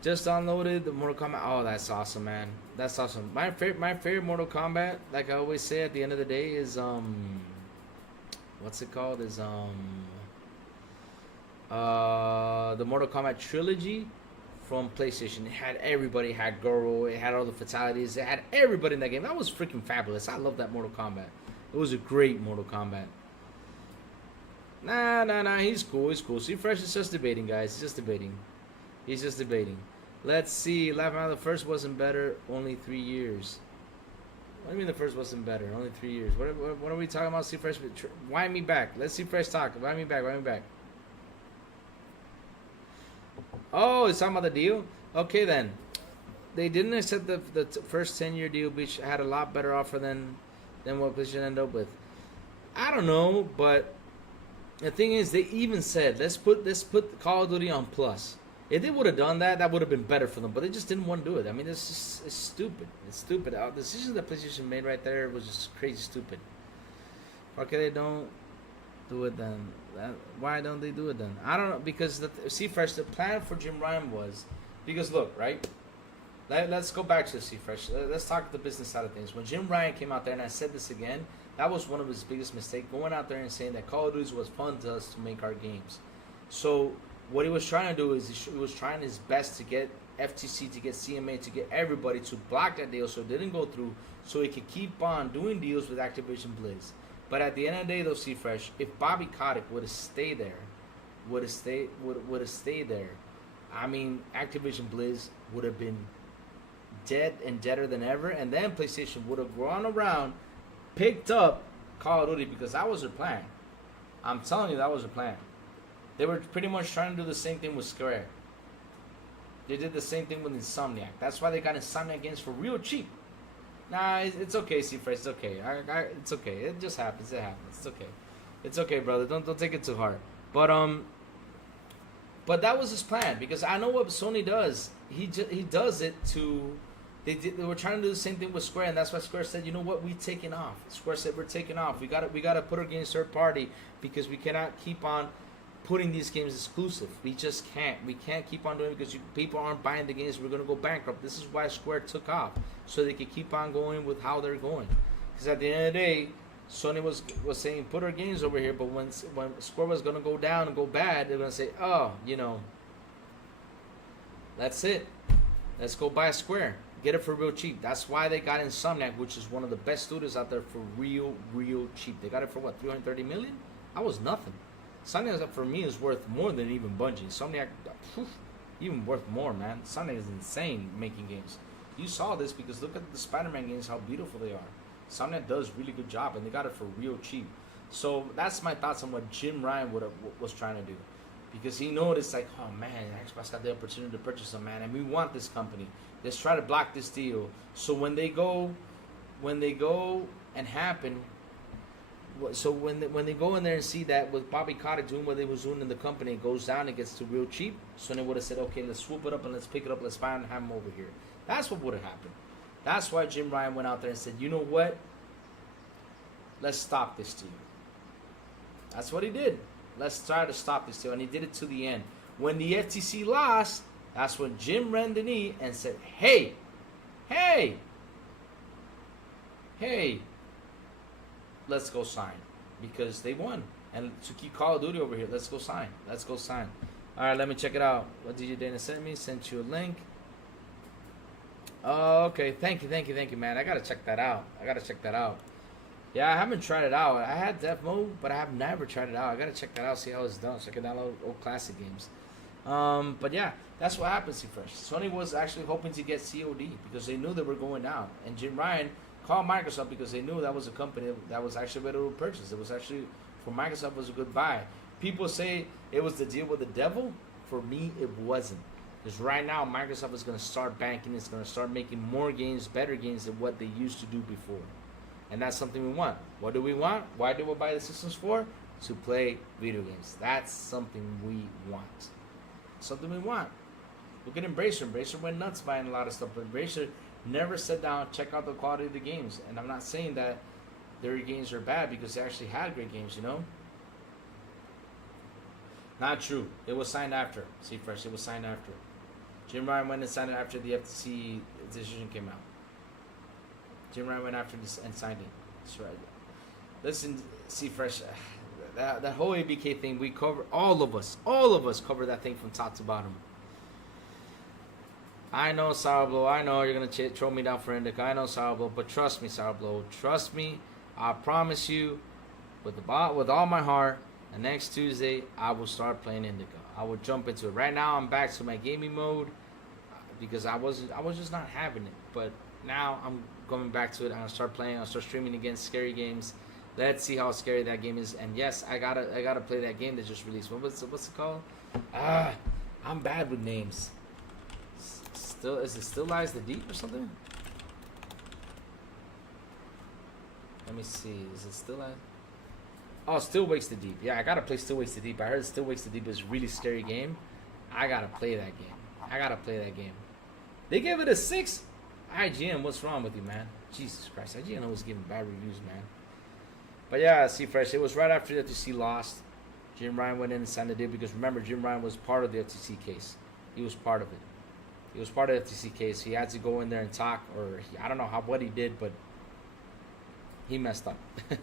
Just downloaded the Mortal Kombat. Oh, that's awesome, man. That's awesome. My favorite Mortal Kombat, like I always say at the end of the day, is what's it called? Is the Mortal Kombat trilogy from PlayStation. It had everybody. It had Goro. It had all the fatalities. It had everybody in that game. That was freaking fabulous. I love that Mortal Kombat. It was a great Mortal Kombat. Nah. He's cool. See, Fresh is just debating, guys. He's just debating. Let's see. Laughing out, the first wasn't better. Only 3 years. What do you mean the first wasn't better? Only 3 years. What are we talking about? See Fresh. Wind me back. Let's see Fresh talk. Wind me back. Oh, it's talking about the deal? Okay, then. They didn't accept the first 10-year deal, which had a lot better offer than what PlayStation ended up with. I don't know, but the thing is, they even said, let's put Call of Duty on Plus. If they would have done that, that would have been better for them. But they just didn't want to do it. I mean, it's stupid. It's stupid. The decision that PlayStation made right there was just crazy stupid. Okay, they don't do it then. Why don't they do it then? I don't know. Because, Fresh, the plan for Jim Ryan was... Because, look, right? Let's go back to the Fresh. Let's talk the business side of things. When Jim Ryan came out there, and I said this again, that was one of his biggest mistakes. Going out there and saying that Call of Duty was fun to us to make our games. So... what he was trying to do is he was trying his best to get FTC, to get CMA, to get everybody to block that deal so it didn't go through, so he could keep on doing deals with Activision Blizz. But at the end of the day, though, C-Fresh, if Bobby Kotick would have stayed there, I mean, Activision Blizz would have been dead and deader than ever, and then PlayStation would have gone around, picked up Call of Duty, because that was their plan. I'm telling you, that was their plan. They were pretty much trying to do the same thing with Square. They did the same thing with Insomniac. That's why they got Insomniac games for real cheap. Nah, it's okay, C-Fresh. It's okay. It's okay. It just happens. It happens. It's okay. It's okay, brother. Don't take it too hard. But that was his plan, because I know what Sony does. He does it to. They were trying to do the same thing with Square, and that's why Square said, you know what, we taking off. Square said, we're taking off. We gotta put our games third party, because we cannot keep on putting these games exclusive. We just can't. We can't keep on doing it because people aren't buying the games. We're going to go bankrupt. This is why Square took off, so they could keep on going with how they're going. Because at the end of the day, Sony was saying, put our games over here, but when Square was going to go down and go bad, they're going to say, oh, that's it. Let's go buy Square. Get it for real cheap. That's why they got Insomniac, which is one of the best studios out there, for real cheap. They got it for what, $330 million? That was nothing. Insomniac for me is worth more than even Bungie. Insomniac, even worth more, man. Insomniac is insane making games. You saw this because look at the Spider-Man games, how beautiful they are. Insomniac does really good job, and they got it for real cheap. So that's my thoughts on what Jim Ryan was trying to do, because he noticed like, oh man, Xbox got the opportunity to purchase them, man, and we want this company. Let's try to block this deal. So when they go and happen. So when they go in there and see that with Bobby Kotick doing what they was doing in the company, it goes down, it gets to real cheap. So they would have said, okay, let's swoop it up and let's pick it up, let's buy it and have them over here. That's what would have happened. That's why Jim Ryan went out there and said, you know what? Let's stop this deal. That's what he did. Let's try to stop this deal. And he did it to the end. When the FTC lost, that's when Jim ran the knee and said, hey, let's go sign. Because they won. And to keep Call of Duty over here, let's go sign. Let's go sign. All right, let me check it out. What DJ Dana sent me? Sent you a link. Oh, okay. Thank you, man. I got to check that out. Yeah, I haven't tried it out. I had Death Mode, but I have never tried it out. I got to check that out, see how it's done. So I can download old classic games. But yeah, that's what happened, Cypher. Sony was actually hoping to get COD because they knew they were going down. And Jim Ryan called Microsoft because they knew that was a company that was actually ready to purchase. It was actually, for Microsoft, was a good buy. People say it was the deal with the devil. For me, it wasn't. Because right now, Microsoft is going to start banking. It's going to start making more games, better games than what they used to do before. And that's something we want. What do we want? Why do we buy the systems for? To play video games. That's something we want. Something we want. Look at Embracer. Embracer went nuts buying a lot of stuff. But Embracer never sat down, check out the quality of the games. And I'm not saying that their games are bad because they actually had great games, you know? Not true. It was signed after. See, fresh. It was signed after. Jim Ryan went and signed it after the FTC decision came out. Jim Ryan went after this and signed it. That's right. Listen, see, fresh. That whole ABK thing, we cover, all of us cover that thing from top to bottom. I know, Sourblow, I know you're going to throw me down for Indica. I know, Sourblow, but trust me, Sourblow. Trust me. I promise you, with all my heart, and next Tuesday, I will start playing Indica. I will jump into it. Right now, I'm back to my gaming mode because I was just not having it. But now I'm going back to it. I'm gonna start playing. I'll start streaming against scary games. Let's see how scary that game is. And yes, I gotta play that game that just released. What's it called? I'm bad with names. Is it Still Lies the Deep or something? Let me see. Is it Still Lies? Oh, Still Wakes the Deep. Yeah, I gotta play Still Wakes the Deep. I heard Still Wakes the Deep is a really scary game. I gotta play that game. They gave it a 6. IGN, what's wrong with you, man? Jesus Christ, IGN always giving bad reviews, man. But yeah, see, fresh. It was right after the FTC lost. Jim Ryan went in and signed the deal because remember, Jim Ryan was part of the FTC case. He was part of it. He was part of the FTC case. He had to go in there and talk, or I don't know what he did, but he messed up.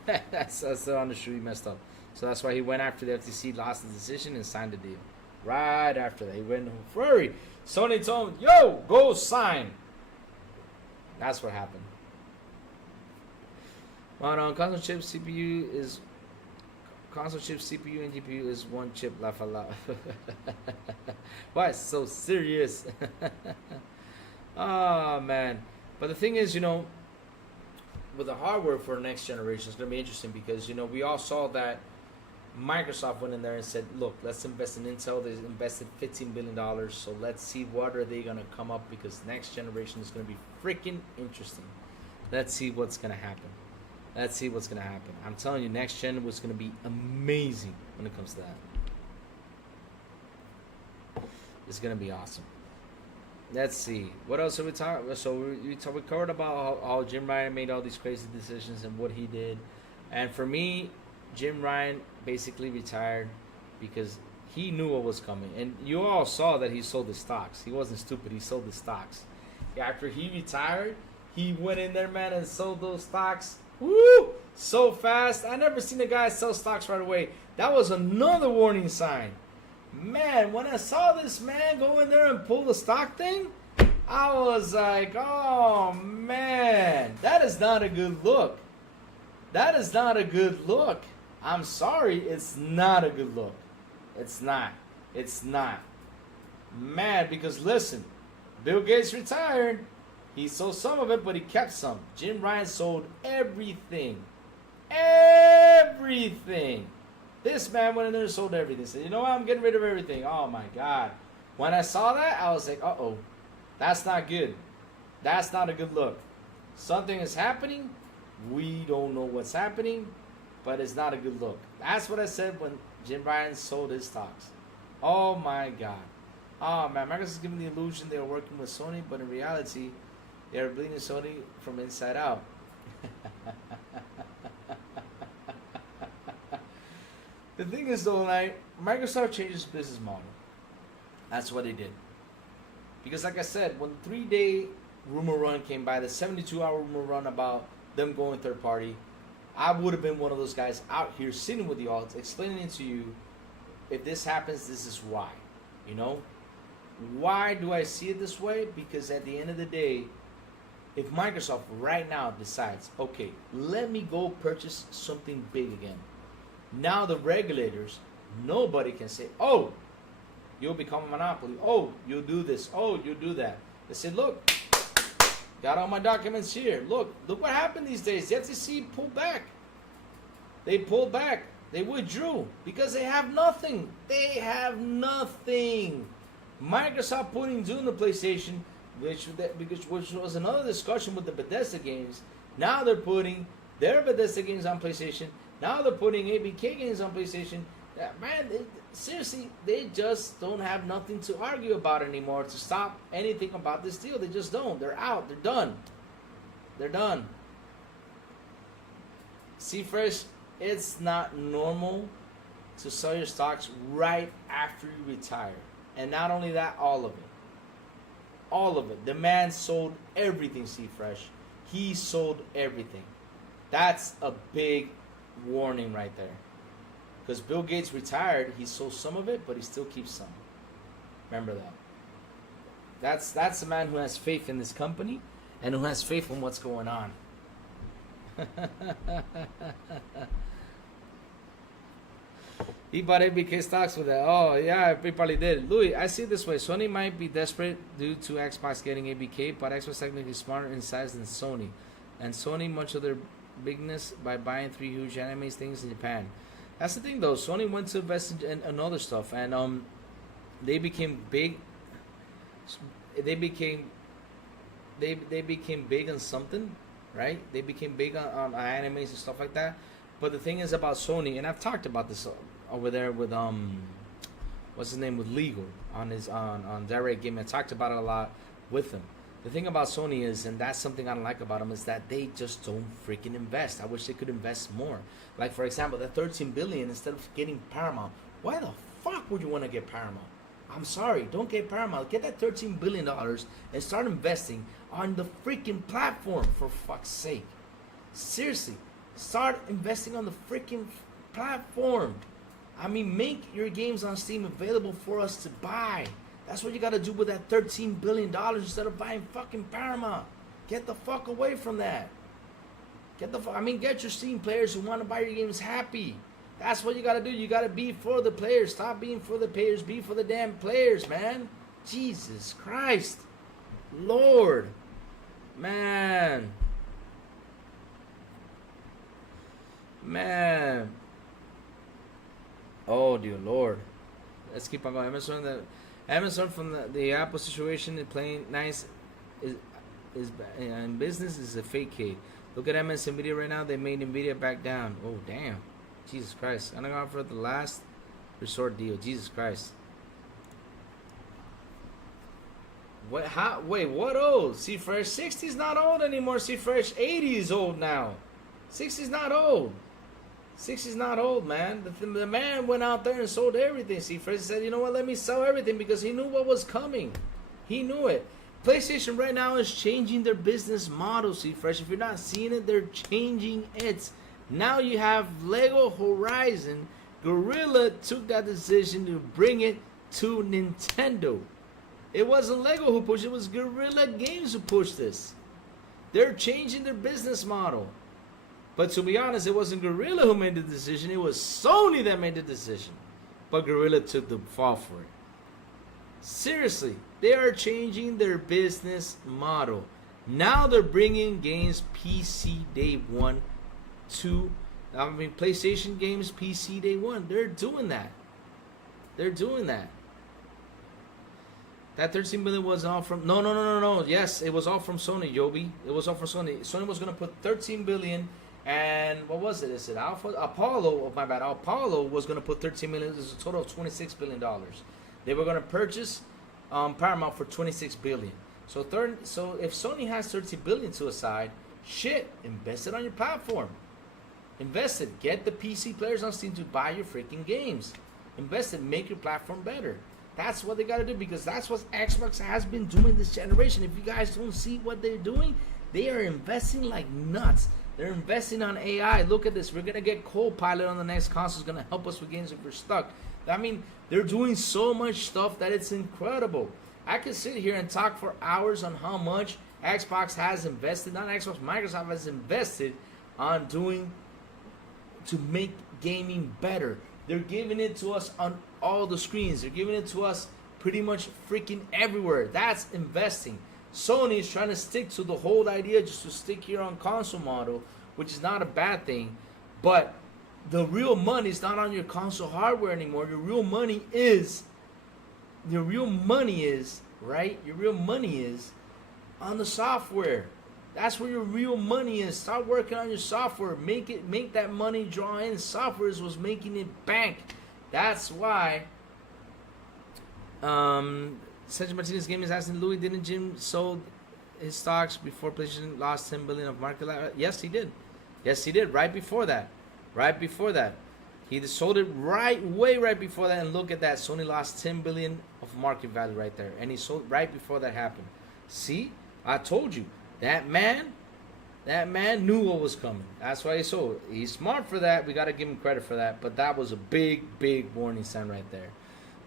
that's the honest truth. He messed up. So that's why he went after the FTC, lost the decision, and signed the deal. Right after that, he went for hurry. Sony told him, "Yo, go sign." That's what happened. On console chip CPU and GPU is one chip. Laugh a lot. Why so serious? Oh man. But the thing is, you know, with the hardware for next generation, it's gonna be interesting because, you know, we all saw that Microsoft went in there and said, look, let's invest in Intel. They invested $15 billion, so let's see what are they going to come up, because next generation is going to be freaking interesting. Let's see what's going to happen. I'm telling you, next gen was going to be amazing when it comes to that. It's going to be awesome. Let's see. What else have we talked? So we covered about how Jim Ryan made all these crazy decisions and what he did. And for me, Jim Ryan basically retired because he knew what was coming. And you all saw that he sold his stocks. He wasn't stupid. He sold his stocks. After he retired, he went in there, man, and sold those stocks. Woo! So fast. I never seen a guy sell stocks right away. That was another warning sign. Man, when I saw this man go in there and pull the stock thing, I was like, oh, man, that is not a good look. That is not a good look. I'm sorry, it's not a good look. It's not. Man, because listen, Bill Gates retired. He sold some of it, but he kept some. Jim Ryan sold everything. This man went in there and sold everything. Said, you know what, I'm getting rid of everything. Oh my God. When I saw that, I was like, uh-oh. That's not good. That's not a good look. Something is happening. We don't know what's happening. but it's not a good look. That's what I said when Jim Ryan sold his stocks. Oh my God. Oh man, Microsoft is giving the illusion they are working with Sony, but in reality, they are bleeding Sony from inside out. The thing is though, like, Microsoft changed its business model. That's what they did. Because like I said, when the 3-day rumor run came by, the 72-hour rumor run about them going third party, I would have been one of those guys out here sitting with y'all, explaining it to you, if this happens, this is why. You know? Why do I see it this way? Because at the end of the day, if Microsoft right now decides, okay, let me go purchase something big again. Now the regulators, nobody can say, oh, you'll become a monopoly. Oh, you'll do this. Oh, you'll do that. They said, look, got all my documents here. Look what happened these days. The FTC pulled back. They pulled back. They withdrew because they have nothing. They have nothing. Microsoft putting Doom to PlayStation, which was another discussion with the Bethesda games. Now they're putting their Bethesda games on PlayStation. Now they're putting ABK games on PlayStation. Man, seriously, they just don't have nothing to argue about anymore to stop anything about this deal. They just don't. They're out. They're done. They're done. C-Fresh, it's not normal to sell your stocks right after you retire. And not only that, all of it. All of it. The man sold everything, C-Fresh. He sold everything. That's a big warning right there. Because Bill Gates retired, he sold some of it, but he still keeps some. Remember that. That's a man who has faith in this company and who has faith in what's going on. He bought ABK stocks with that. Oh, yeah, he probably did. Louis, I see it this way. Sony might be desperate due to Xbox getting ABK, but Xbox technically smarter in size than Sony. And Sony, much of their bigness by buying 3 huge anime things in Japan. That's the thing, though. Sony went to invest in other stuff, and they became big. They became big on something, right? They became big on animes and stuff like that. But the thing is about Sony, and I've talked about this over there with what's his name, with Legal on Direct Game. I talked about it a lot with him. The thing about Sony is, and that's something I don't like about them, is that they just don't freaking invest. I wish they could invest more. Like, for example, the $13 billion, instead of getting Paramount, why the fuck would you want to get Paramount? I'm sorry, don't get Paramount. Get that $13 billion and start investing on the freaking platform, for fuck's sake. Seriously, start investing on the freaking platform. I mean, make your games on Steam available for us to buy. That's what you got to do with that $13 billion instead of buying fucking Paramount. Get the fuck away from that. Get your Steam players who want to buy your games happy. That's what you got to do. You got to be for the players. Stop being for the players. Be for the damn players, man. Jesus Christ. Lord. Man. Oh, dear Lord. Let's keep on going. Amazon from the Apple situation is playing nice is in business is a fake kid. Look at MS Nvidia right now. They made Nvidia back down. Oh damn, Jesus Christ! I'm gonna go for the last resort deal. Jesus Christ. What? How? Wait, what old? C-Fresh 60's not old anymore. C-Fresh 80 is old now. 60's not old. 60's not old, man. The man went out there and sold everything. C-Fresh said, you know what, let me sell everything, because he knew what was coming. He knew it. PlayStation right now is changing their business model, C-Fresh. If you're not seeing it, they're changing it. Now you have Lego Horizon. Guerrilla took that decision to bring it to Nintendo. It wasn't Lego who pushed it. It was Guerrilla Games who pushed this. They're changing their business model. But to be honest, it wasn't Guerrilla who made the decision. It was Sony that made the decision. But Guerrilla took the fall for it. Seriously, they are changing their business model. Now they're bringing games PC day one to, PlayStation games PC day one. They're doing that. They're doing that. That 13 million was all from, no. Yes, it was all from Sony, Yobi. It was all from Sony. Sony was going to put 13 billion And what was it? Is it Alpha? Apollo, oh my bad, Apollo was going to put 13 million. This is a total of $26 billion. They were going to purchase Paramount for $26 billion. So if Sony has $30 billion to a side, shit, invest it on your platform. Invest it. Get the PC players on Steam to buy your freaking games. Invest it. Make your platform better. That's what they got to do, because that's what Xbox has been doing this generation. If you guys don't see what they're doing, they are investing like nuts. They're investing on AI. Look at this. We're going to get Copilot on the next console. It's going to help us with games if we're stuck. I mean, they're doing so much stuff that it's incredible. I could sit here and talk for hours on how much Xbox has invested, not Xbox, Microsoft has invested on doing to make gaming better. They're giving it to us on all the screens. They're giving it to us pretty much freaking everywhere. That's investing. Sony is trying to stick to the whole idea just to stick here on console model, which is not a bad thing. But the real money is not on your console hardware anymore. Your real money is, right? Your real money is on the software. That's where your real money is. Start working on your software. Make that money draw in. Software is what's making it bank. That's why Sergio Martinez Gaming is asking, Louis, didn't Jim sold his stocks before PlayStation lost 10 billion of market value? Yes, he did. Yes, he did. Right before that. He sold it way right before that. And look at that. Sony lost 10 billion of market value right there. And he sold right before that happened. See? I told you. That man knew what was coming. That's why he sold. He's smart for that. We got to give him credit for that. But that was a big warning sign right there.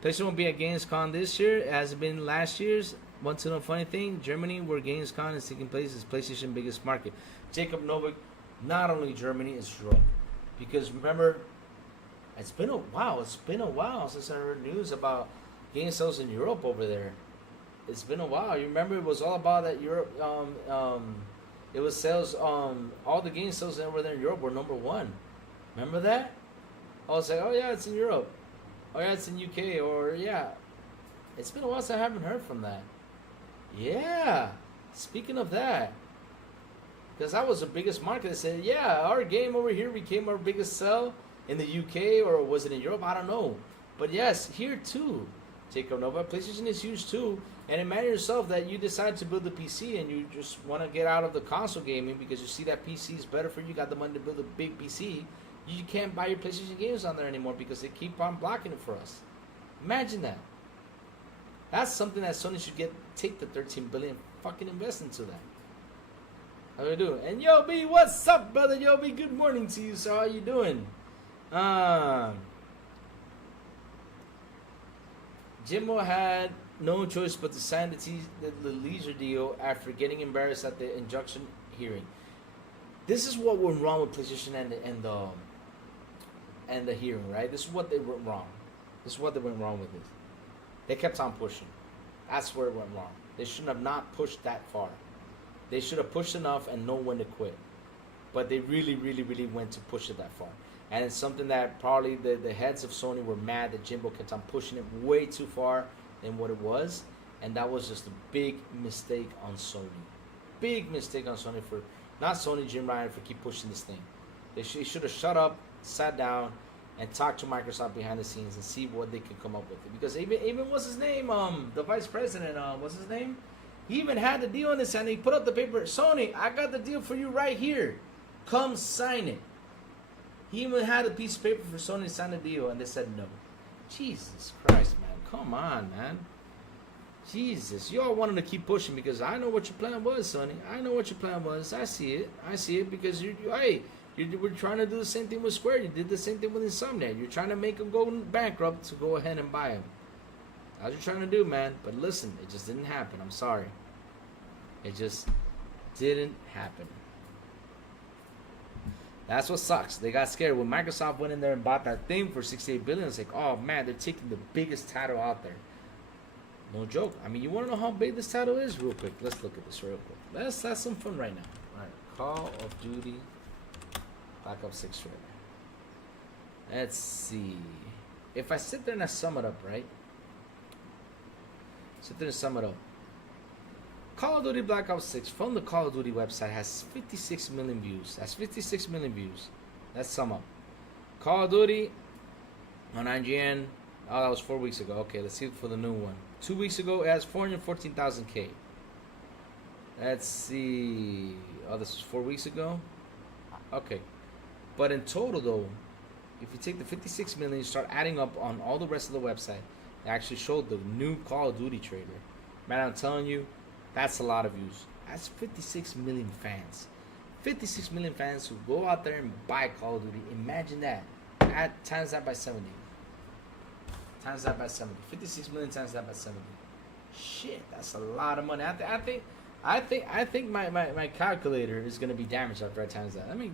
PlayStation won't be at Gamescom this year. It hasn't been last year's. Want to know a funny thing? Germany, where Gamescom is taking place, is PlayStation's biggest market. Jacob Novak, not only Germany, it's Europe. Because remember, it's been a while since I heard news about game sales in Europe over there. It's been a while. You remember it was all about that Europe. It was sales. All the game sales over there in Europe were number one. Remember that? I was like, oh yeah, it's in Europe. Oh yeah, it's in UK. Or yeah, it's been a while since I haven't heard from that. Yeah. Speaking of that, because that was the biggest market. They said, yeah, our game over here became our biggest sell in the UK, or was it in Europe? I don't know. But yes, here too. Jacob Nova, PlayStation is huge too. And imagine yourself that you decide to build a PC and you just want to get out of the console gaming because you see that PC is better for you, got the money to build a big PC. You can't buy your PlayStation games on there anymore because they keep on blocking it for us. Imagine that. That's something that Sony should take the 13 billion, fucking invest into that. How you doing? And Yo B, what's up, brother? Yo B, good morning to you. So how you doing? Jimbo had no choice but to sign the leisure deal after getting embarrassed at the injunction hearing. This is what went wrong with PlayStation and the hearing, right? This is what they went wrong. This is what they went wrong with this. They kept on pushing. That's where it went wrong. They shouldn't have not pushed that far. They should have pushed enough and know when to quit. But they really went to push it that far. And it's something that probably the heads of Sony were mad that Jimbo kept on pushing it way too far than what it was. And that was just a big mistake on Sony. Big mistake on Sony for, not Sony, Jim Ryan, for keep pushing this thing. They should have shut up, sat down, and talked to Microsoft behind the scenes and see what they could come up with. Because even what's his name? The vice president, what's his name? He even had the deal in his hand. He put up the paper. Sony, I got the deal for you right here. Come sign it. He even had a piece of paper for Sony to sign the deal, and they said no. Jesus Christ, man. Come on, man. Jesus. You all wanted to keep pushing because I know what your plan was, Sony. I know what your plan was. I see it because you were trying to do the same thing with Square. You did the same thing with Insomniac. You're trying to make them go bankrupt to go ahead and buy them. That's what you're trying to do, man. But listen, it just didn't happen. I'm sorry. It just didn't happen. That's what sucks. They got scared when Microsoft went in there and bought that thing for $68 billion. It's like, oh man, they're taking the biggest title out there. No joke. I mean, you want to know how big this title is? Real quick. Let's look at this real quick. Let's have some fun right now. All right, Call of Duty Black Ops 6 trailer. Let's see. If I sit there and I sum it up, right? Sit there and sum it up. Call of Duty Black Ops 6 from the Call of Duty website has 56 million views. That's 56 million views. Let's sum up. Call of Duty on IGN. Oh, that was 4 weeks ago. Okay, let's see for the new one. 2 weeks ago, it has 414,000 K. Let's see. Oh, this was 4 weeks ago. Okay, but in total though, if you take the 56 million, you start adding up on all the rest of the website, it actually showed the new Call of Duty trailer. Man, I'm telling you, that's a lot of views. That's 56 million fans. 56 million fans who go out there and buy Call of Duty. Imagine that. Times that by 70. Times that by 70. 56 million times that by 70. Shit, that's a lot of money. I think my calculator is gonna be damaged after I times that. Let me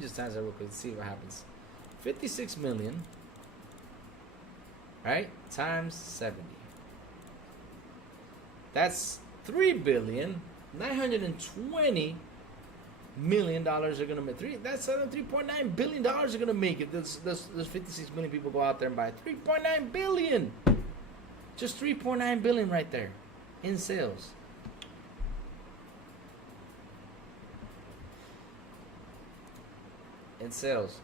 just times that real quick. See what happens. 56 million. Right? Times 70. That's $3,920,000,000 are gonna make. That's $3.9 billion are gonna make if there's 56 million people go out there and buy 3.9 billion. Just 3.9 billion right there in sales. In sales.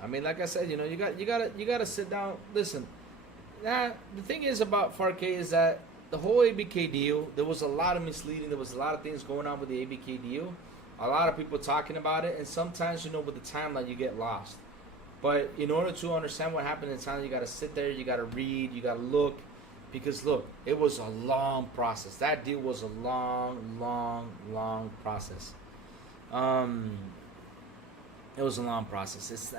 I mean, like I said, you know, you gotta sit down. Listen, the thing is about 4K is that the whole ABK deal, there was a lot of misleading. There was a lot of things going on with the ABK deal. A lot of people talking about it, and sometimes, you know, with the timeline, you get lost. But in order to understand what happened in the timeline, you got to sit there, you got to read, you got to look. Because, look, it was a long process. That deal was a long process. It was a long process.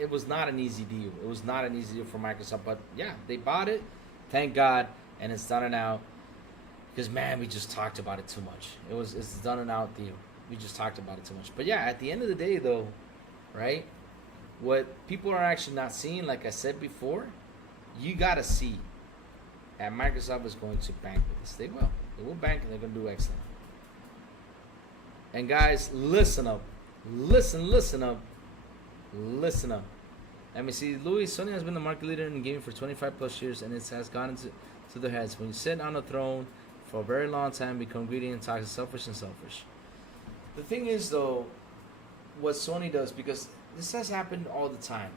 It was not an easy deal. It was not an easy deal for Microsoft. But, yeah, they bought it. Thank God. And it's done and out. Because, man, we just talked about it too much. It's done and out deal. We just talked about it too much. But, yeah, at the end of the day, though, right, what people are actually not seeing, like I said before, you got to see that Microsoft is going to bank with this. They will. They will bank, and they're going to do excellent. And, guys, listen up. Listen up. Let me see. Sony has been the market leader in gaming for 25 plus years, and it has gone into their heads. When you sit on a throne for a very long time, become greedy and toxic, selfish. The thing is, though, what Sony does, because this has happened all the time.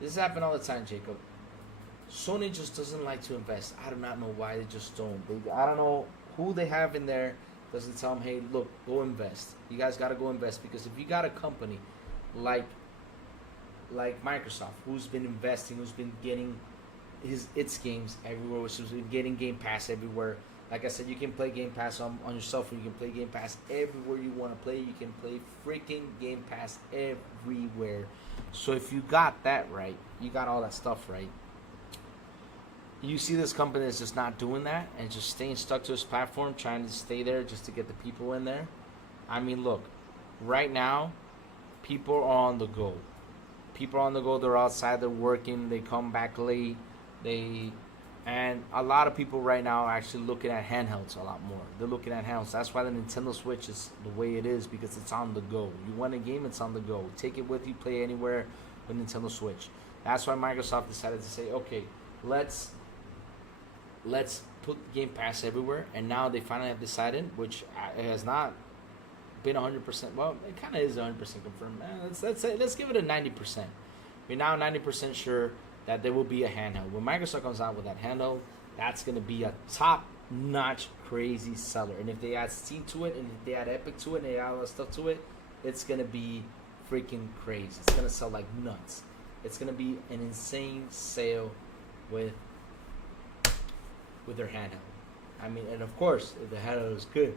Jacob. Sony just doesn't like to invest. I do not know why they just don't. I don't know who they have in there doesn't tell them, hey, look, go invest. You guys got to go invest, because if you got a company like Microsoft, who's been investing, who's been getting its games everywhere, which has been getting Game Pass everywhere. Like I said, you can play Game Pass on your cell phone. You can play Game Pass everywhere you want to play. You can play freaking Game Pass everywhere. So if you got that right, you got all that stuff right. You see this company is just not doing that and just staying stuck to its platform, trying to stay there just to get the people in there. I mean, look, right now, people are on the go. They're outside, they're working, they come back late. And a lot of people right now are actually looking at handhelds a lot more. They're looking at handhelds. That's why the Nintendo Switch is the way it is, because it's on the go. You want a game, it's on the go. Take it with you, play anywhere with Nintendo Switch. That's why Microsoft decided to say, okay, let's put Game Pass everywhere. And now they finally have decided, which has not been 100%. Well, it kind of is 100% confirmed. Let's give it a 90%. We're now 90% sure that there will be a handheld. When Microsoft comes out with that handheld, that's going to be a top-notch crazy seller. And if they add Steam to it, and if they add Epic to it, and they add all that stuff to it, it's going to be freaking crazy. It's going to sell like nuts. It's going to be an insane sale with their handheld. I mean, and of course, if the handheld is good.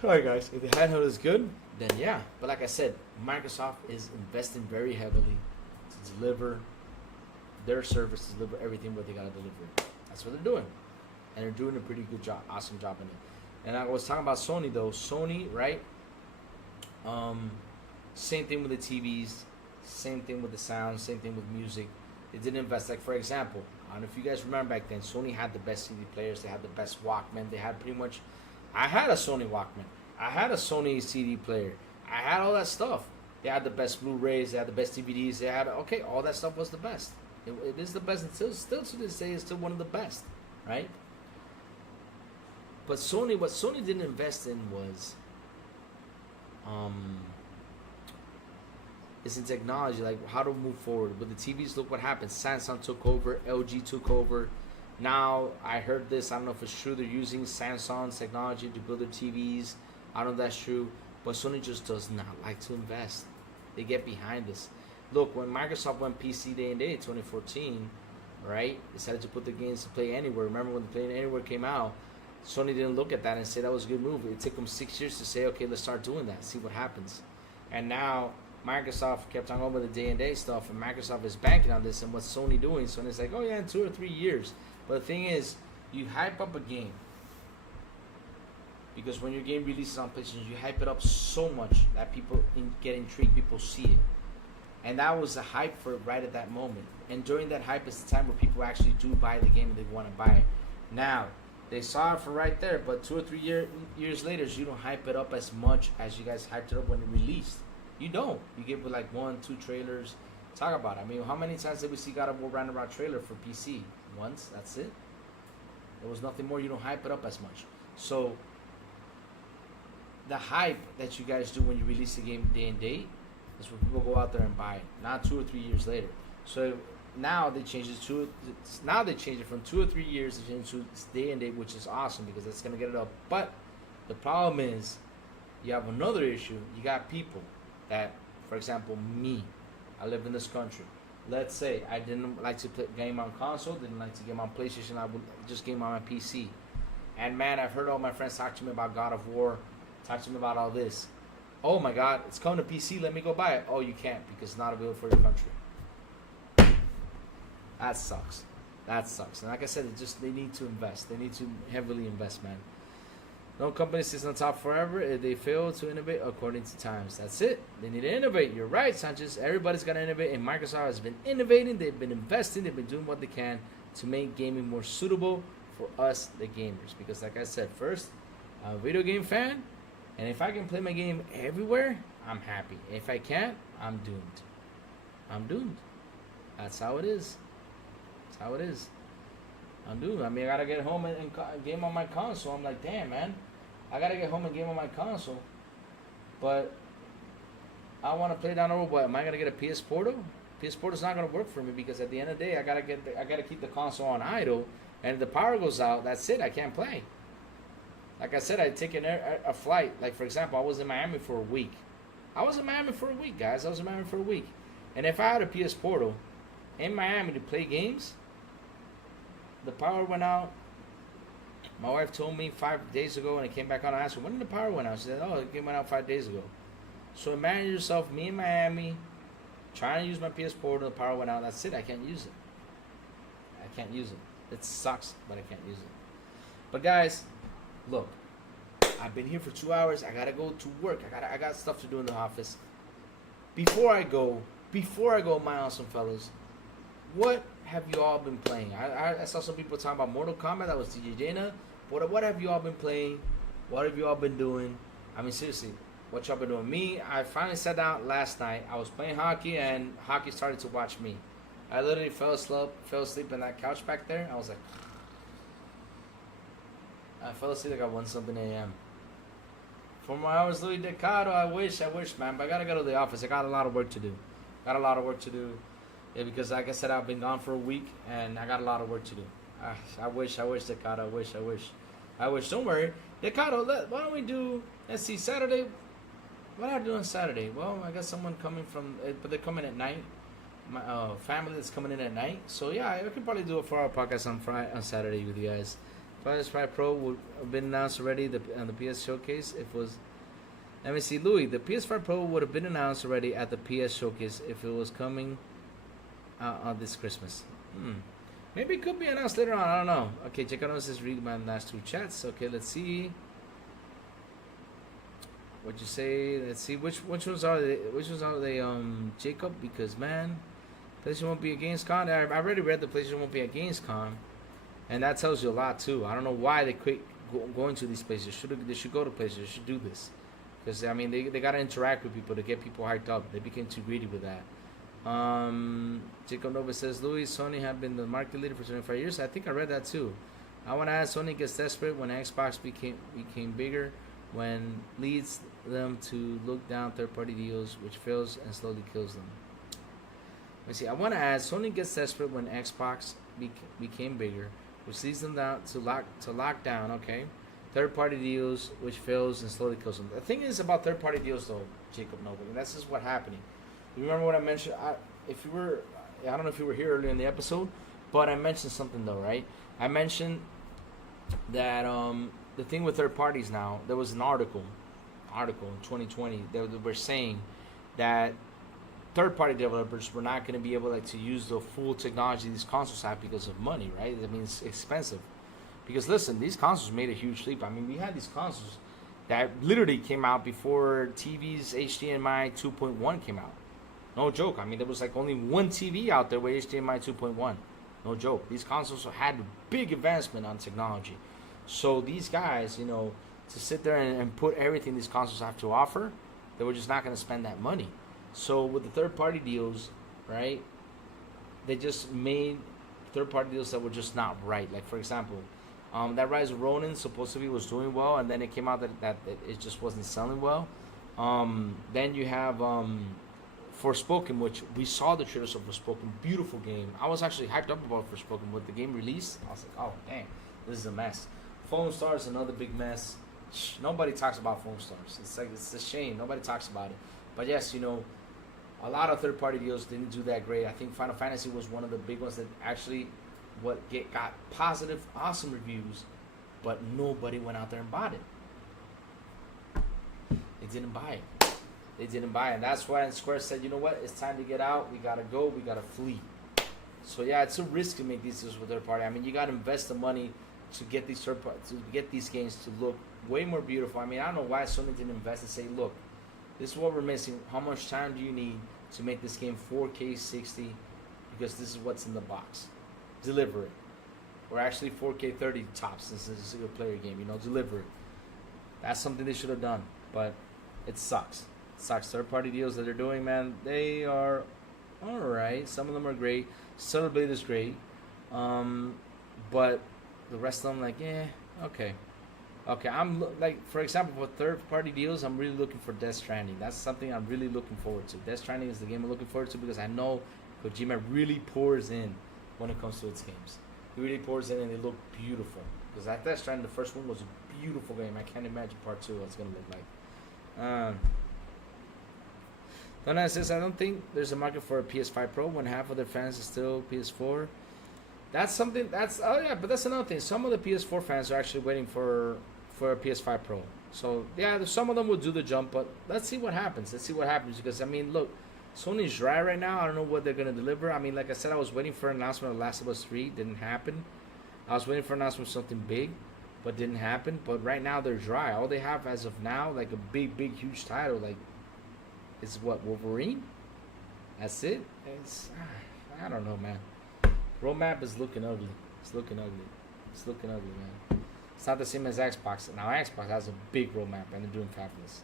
Sorry, guys. If the handheld is good, then yeah. But like I said, Microsoft is investing very heavily to deliver their service, to deliver everything what they got to deliver. That's what they're doing. And they're doing a pretty good job, awesome job in it. And I was talking about Sony, though. Sony, right? Same thing with the TVs, same thing with the sound, same thing with music. They didn't invest. Like, for example, I don't know if you guys remember back then, Sony had the best CD players. They had the best Walkman. They had pretty much... I had a Sony Walkman. I had a Sony CD player. I had all that stuff. They had the best Blu-rays. They had the best DVDs. They had... Okay, all that stuff was the best. It is the best. And still to this day, it's still one of the best, right? But Sony, what Sony didn't invest in was, is in technology, like how to move forward with the TVs. Look what happened. Samsung took over, LG took over. Now I heard this. I don't know if it's true. They're using Samsung's technology to build their TVs. I don't know if that's true, but Sony just does not like to invest. They get behind this. Look, when Microsoft went PC Day and Day 2014, right? Decided to put the games to play anywhere. Remember when the Play Anywhere came out? Sony didn't look at that and say that was a good move. It took them 6 years to say, okay, let's start doing that, see what happens. And now Microsoft kept on going with the Day and Day stuff, and Microsoft is banking on this. And what's Sony doing? Sony's like, oh yeah, in 2 or 3 years. But the thing is, you hype up a game, because when your game releases on PlayStation, you hype it up so much that people get intrigued, people see it. And that was the hype for it right at that moment. And during that hype is the time where people actually do buy the game and they want to buy it. Now, they saw it for right there, but 2 or 3 years later, you don't hype it up as much as you guys hyped it up when it released. You don't. You get with like 1, 2 trailers. Talk about it. I mean, how many times did we see God of War roundabout trailer for PC? Once. That's it. There was nothing more. You don't hype it up as much. So, the hype that you guys do when you release the game day and date is when people go out there and buy it, not 2 or 3 years later. So now they change it from 2 or 3 years to change to day and date, which is awesome because that's gonna get it up. But the problem is, you have another issue. You got people that, for example, me, I live in this country. Let's say I didn't like to play game on console, didn't like to game on PlayStation. I would just game on my PC. And man, I've heard all my friends talk to me about God of War, talk to me about all this. Oh my God, it's coming to PC. Let me go buy it. Oh, you can't because it's not available for your country. That sucks. That sucks. And like I said, they need to invest. They need to heavily invest, man. No company sits on top forever if they fail to innovate according to times. That's it. They need to innovate. You're right, Sanchez. Everybody's got to innovate, and Microsoft has been innovating. They've been investing. They've been doing what they can to make gaming more suitable for us, the gamers. Because like I said, first, I'm a video game fan, and if I can play my game everywhere, I'm happy. If I can't, I'm doomed. I'm doomed. That's how it is. That's how it is. I'm doomed. I mean, I got to get home and game on my console. I'm like, damn, man. I gotta get home and game on my console, but I want to play down the road. But am I gonna get a PS Portal? PS Portal's not gonna work for me because at the end of the day, I gotta keep the console on idle, and if the power goes out, that's it. I can't play. Like I said, I take a flight. Like for example, I was in Miami for a week. I was in Miami for a week, guys. I was in Miami for a week, and if I had a PS Portal in Miami to play games, the power went out. My wife told me 5 days ago when I came back on. I asked her, when did the power went out? She said, oh, it went out 5 days ago. So imagine yourself, me in Miami, trying to use my PS Portal, the power went out. That's it. I can't use it. I can't use it. It sucks, but I can't use it. But guys, look, I've been here for 2 hours. I gotta go to work. I got stuff to do in the office. Before I go, my awesome fellas, what have you all been playing? I saw some people talking about Mortal Kombat. That was DJ Dana. What have you all been playing? What have you all been doing? I mean, seriously, what y'all been doing? Me, I finally sat down last night. I was playing hockey, and hockey started to watch me. I literally fell asleep in that couch back there. I was like, I fell asleep like at 1-something a.m. 4 more hours, Louis Decado. I wish, man. But I gotta go to the office. I got a lot of work to do. Yeah, because like I said, I've been gone for a week, and I got a lot of work to do. I wish, Decado. I wish. Don't worry. Decado, why don't we do, let's see, Saturday. What are I doing on Saturday? Well, I got someone coming from, but they're coming at night. My family that's coming in at night. So, yeah, I could probably do a 4-hour podcast on Saturday with you guys. PS5 Pro would have been announced already on the PS Showcase. Let me see, Louis, the PS5 Pro would have been announced already at the PS Showcase if it was coming on this Christmas. Maybe it could be announced later on. I don't know. Okay, check out this. Read my last 2 chats. Okay, let's see. What you say? Let's see. Which ones are they? Jacob? Because man, PlayStation won't be at Gamescom. I already read the PlayStation won't be at Gamescom, and that tells you a lot too. I don't know why they quit going to these places. They should go to places. They should do this, because I mean they gotta interact with people to get people hyped up. They became too greedy with that. Jacob Nova says, Louis, Sony have been the market leader for 25 years. I think I read that too. I want to add, Sony gets desperate when Xbox became bigger, when leads them to look down third-party deals, which fails and slowly kills them. Let me see. I want to add, Sony gets desperate when Xbox became bigger, which leads them down to lock down. Okay, third-party deals, which fails and slowly kills them. The thing is about third-party deals, though, Jacob Noble, and that's just what's happening. You remember what I mentioned? I don't know if you were here earlier in the episode, but I mentioned something though, right? I mentioned that the thing with third parties now, there was an article in 2020 that were saying that third-party developers were not going to be able to use the full technology these consoles have because of money, right? I mean, it's expensive. Because listen, these consoles made a huge leap. I mean, we had these consoles that literally came out before TV's HDMI 2.1 came out. No joke. I mean, there was only one TV out there with HDMI 2.1. No joke. These consoles had big advancement on technology. So these guys, to sit there and put everything these consoles have to offer, they were just not going to spend that money. So with the third-party deals, right, they just made third-party deals that were just not right. Like, for example, that Rise of Ronin supposedly was doing well, and then it came out that it just wasn't selling well. Then you have Forspoken, which we saw the trailers of Forspoken. Beautiful game. I was actually hyped up about Forspoken. With the game release, I was like, oh, dang, this is a mess. Foam Stars, another big mess. Nobody talks about Foam Stars. It's a shame. Nobody talks about it. But yes, a lot of third-party deals didn't do that great. I think Final Fantasy was one of the big ones that actually got positive, awesome reviews, but nobody went out there and bought it. They didn't buy it. They didn't buy it. And that's why Square said, you know what? It's time to get out. We got to go. We got to flee. So, yeah, it's a risk to make these deals with third party. I mean, you got to invest the money to get these games to look way more beautiful. I mean, I don't know why Sony didn't invest and say, look, this is what we're missing. How much time do you need to make this game 4K 60? Because this is what's in the box. Deliver it. Or actually 4K 30 tops, since it's a single player game. Deliver it. That's something they should have done. But it sucks. It sucks. Third-party deals that they're doing, man, they are alright. Some of them are great. Sourblow is great. But the rest of them, okay. Okay, I'm for example, for third-party deals, I'm really looking for Death Stranding. That's something I'm really looking forward to. Death Stranding is the game I'm looking forward to because I know Kojima really pours in when it comes to its games. He really pours in and they look beautiful. Because that Death Stranding, the first one was a beautiful game. I can't imagine part 2 what it's going to look like. Donna says, I don't think there's a market for a PS5 Pro when half of their fans is still PS4. That's something, but that's another thing. Some of the PS4 fans are actually waiting for a PS5 Pro. So, yeah, some of them will do the jump, but let's see what happens. Because, I mean, look, Sony's dry right now. I don't know what they're going to deliver. I mean, like I said, I was waiting for an announcement of Last of Us 3. Didn't happen. I was waiting for an announcement of something big, but didn't happen. But right now, they're dry. All they have as of now, a big, huge title, is what, Wolverine? That's it? I don't know, man. Roadmap is looking ugly. It's looking ugly, man. It's not the same as Xbox. Now, Xbox has a big roadmap, and they're doing fabulous.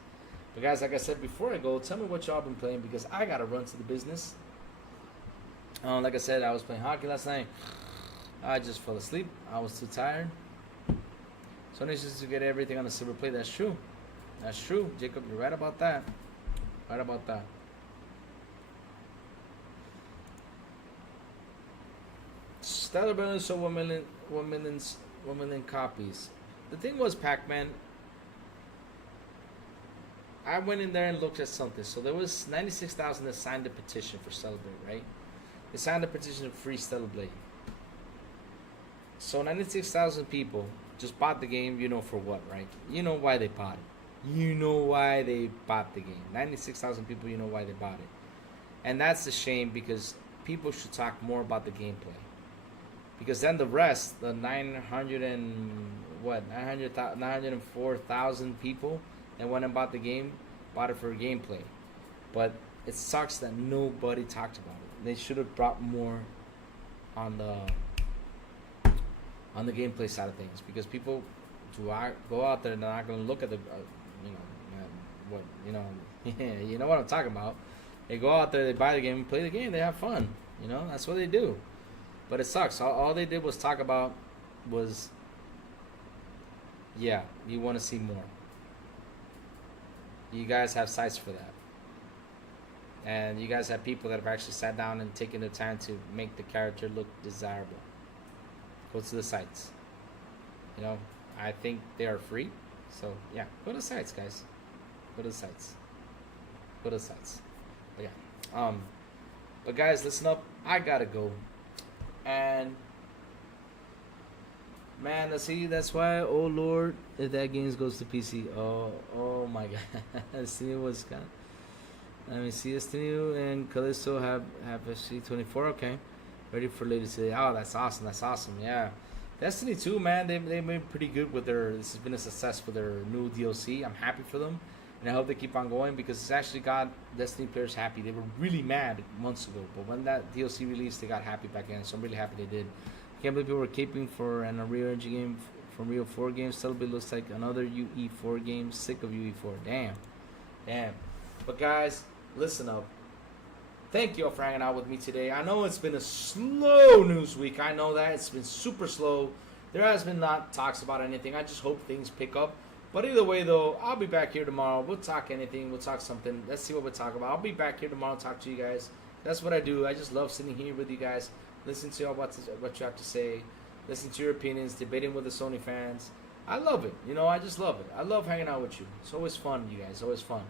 But, guys, like I said before I go, tell me what y'all been playing, because I got to run to the business. Like I said, I was playing hockey last night. I just fell asleep. I was too tired. Sony used to get everything on the silver plate. That's true. Jacob, you're right about that. Stellar Brilliant sold 1 million copies. The thing was, Pac-Man, I went in there and looked at something. So there was 96,000 that signed the petition for Stellar Blade, right? They signed the petition to free Stellar Blade. So 96,000 people just bought the game, for what, right? You know why they bought it. 96,000 people, you know why they bought it. And that's a shame, because people should talk more about the gameplay. Because then the rest, the 904,000 people that went and bought the game, bought it for gameplay. But it sucks that nobody talked about it. They should have brought more on the gameplay side of things, because people go out there and they're not going to look at the, you know what I'm talking about. They go out there, they buy the game, play the game, they have fun. That's what they do. But it sucks. All they did was talk about was yeah, you want to see more. You guys have sites for that. And you guys have people that have actually sat down and taken the time to make the character look desirable. Go to the sites. You know, I think they are free. So, yeah, go to the sites, guys. Go to the sites. Go to the sites. But yeah. But guys, listen up. I gotta go. And man, let's see. That's why. Oh Lord, if that game goes to PC. Oh my God. Destiny was kind. Let me see. Destiny and Callisto have FC24. Okay, ready for later today. Oh, that's awesome. That's awesome. Yeah. Destiny 2, man, they made pretty good with their. This has been a success for their new DLC. I'm happy for them, and I hope they keep on going because it's actually got Destiny players happy. They were really mad months ago, but when that DLC released, they got happy back in. So I'm really happy they did. Can't believe people were caping for an Unreal Engine game from Real 4 games. Celebrate looks like another UE4 game. Sick of UE4. Damn. But guys, listen up. Thank you all for hanging out with me today. I know it's been a slow news week. I know that. It's been super slow. There has been not talks about anything. I just hope things pick up. But either way, though, I'll be back here tomorrow. We'll talk anything. We'll talk something. Let's see what we talk about. I'll be back here tomorrow and talk to you guys. That's what I do. I just love sitting here with you guys. Listen to what you have to say. Listen to your opinions. Debating with the Sony fans. I love it. You know, I just love it. I love hanging out with you. It's always fun, you guys. It's always fun.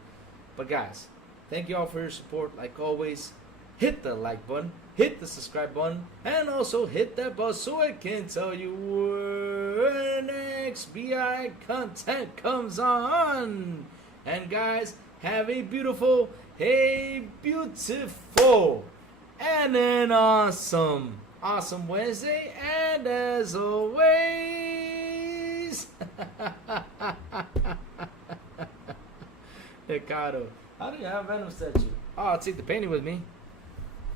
But guys, thank you all for your support. Like always, hit the like button, hit the subscribe button, and also hit that bell so I can tell you when next BI content comes on. And guys, have a beautiful, and an awesome Wednesday. And as always, Ricardo, how do you have Venom statue? Oh, I'll take the painting with me.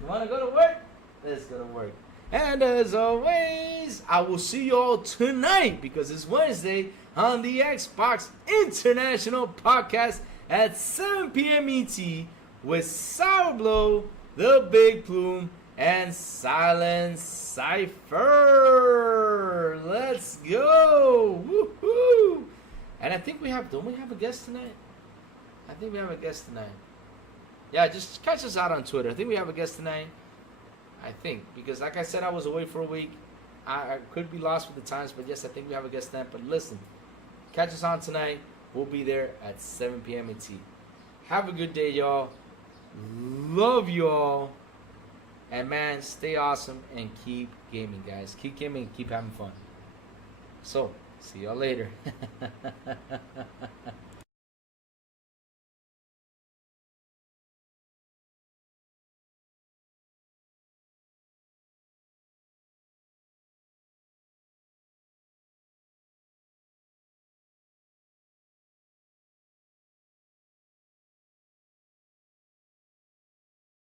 You want to go to work? Let's go to work. And as always, I will see you all tonight because it's Wednesday on the Xbox International Podcast at 7 p.m. ET with Sourblow, the Big Plume, and Silent Cypher. Let's go. Woohoo! And I think don't we have a guest tonight? I think we have a guest tonight. Yeah, just catch us out on Twitter. I think we have a guest tonight. I think. Because like I said, I was away for a week. I could be lost with the times, but yes, I think we have a guest tonight. But listen, catch us on tonight. We'll be there at 7 p.m. ET. Have a good day, y'all. Love you all. And man, stay awesome and keep gaming, guys. Keep gaming and keep having fun. So, see y'all later.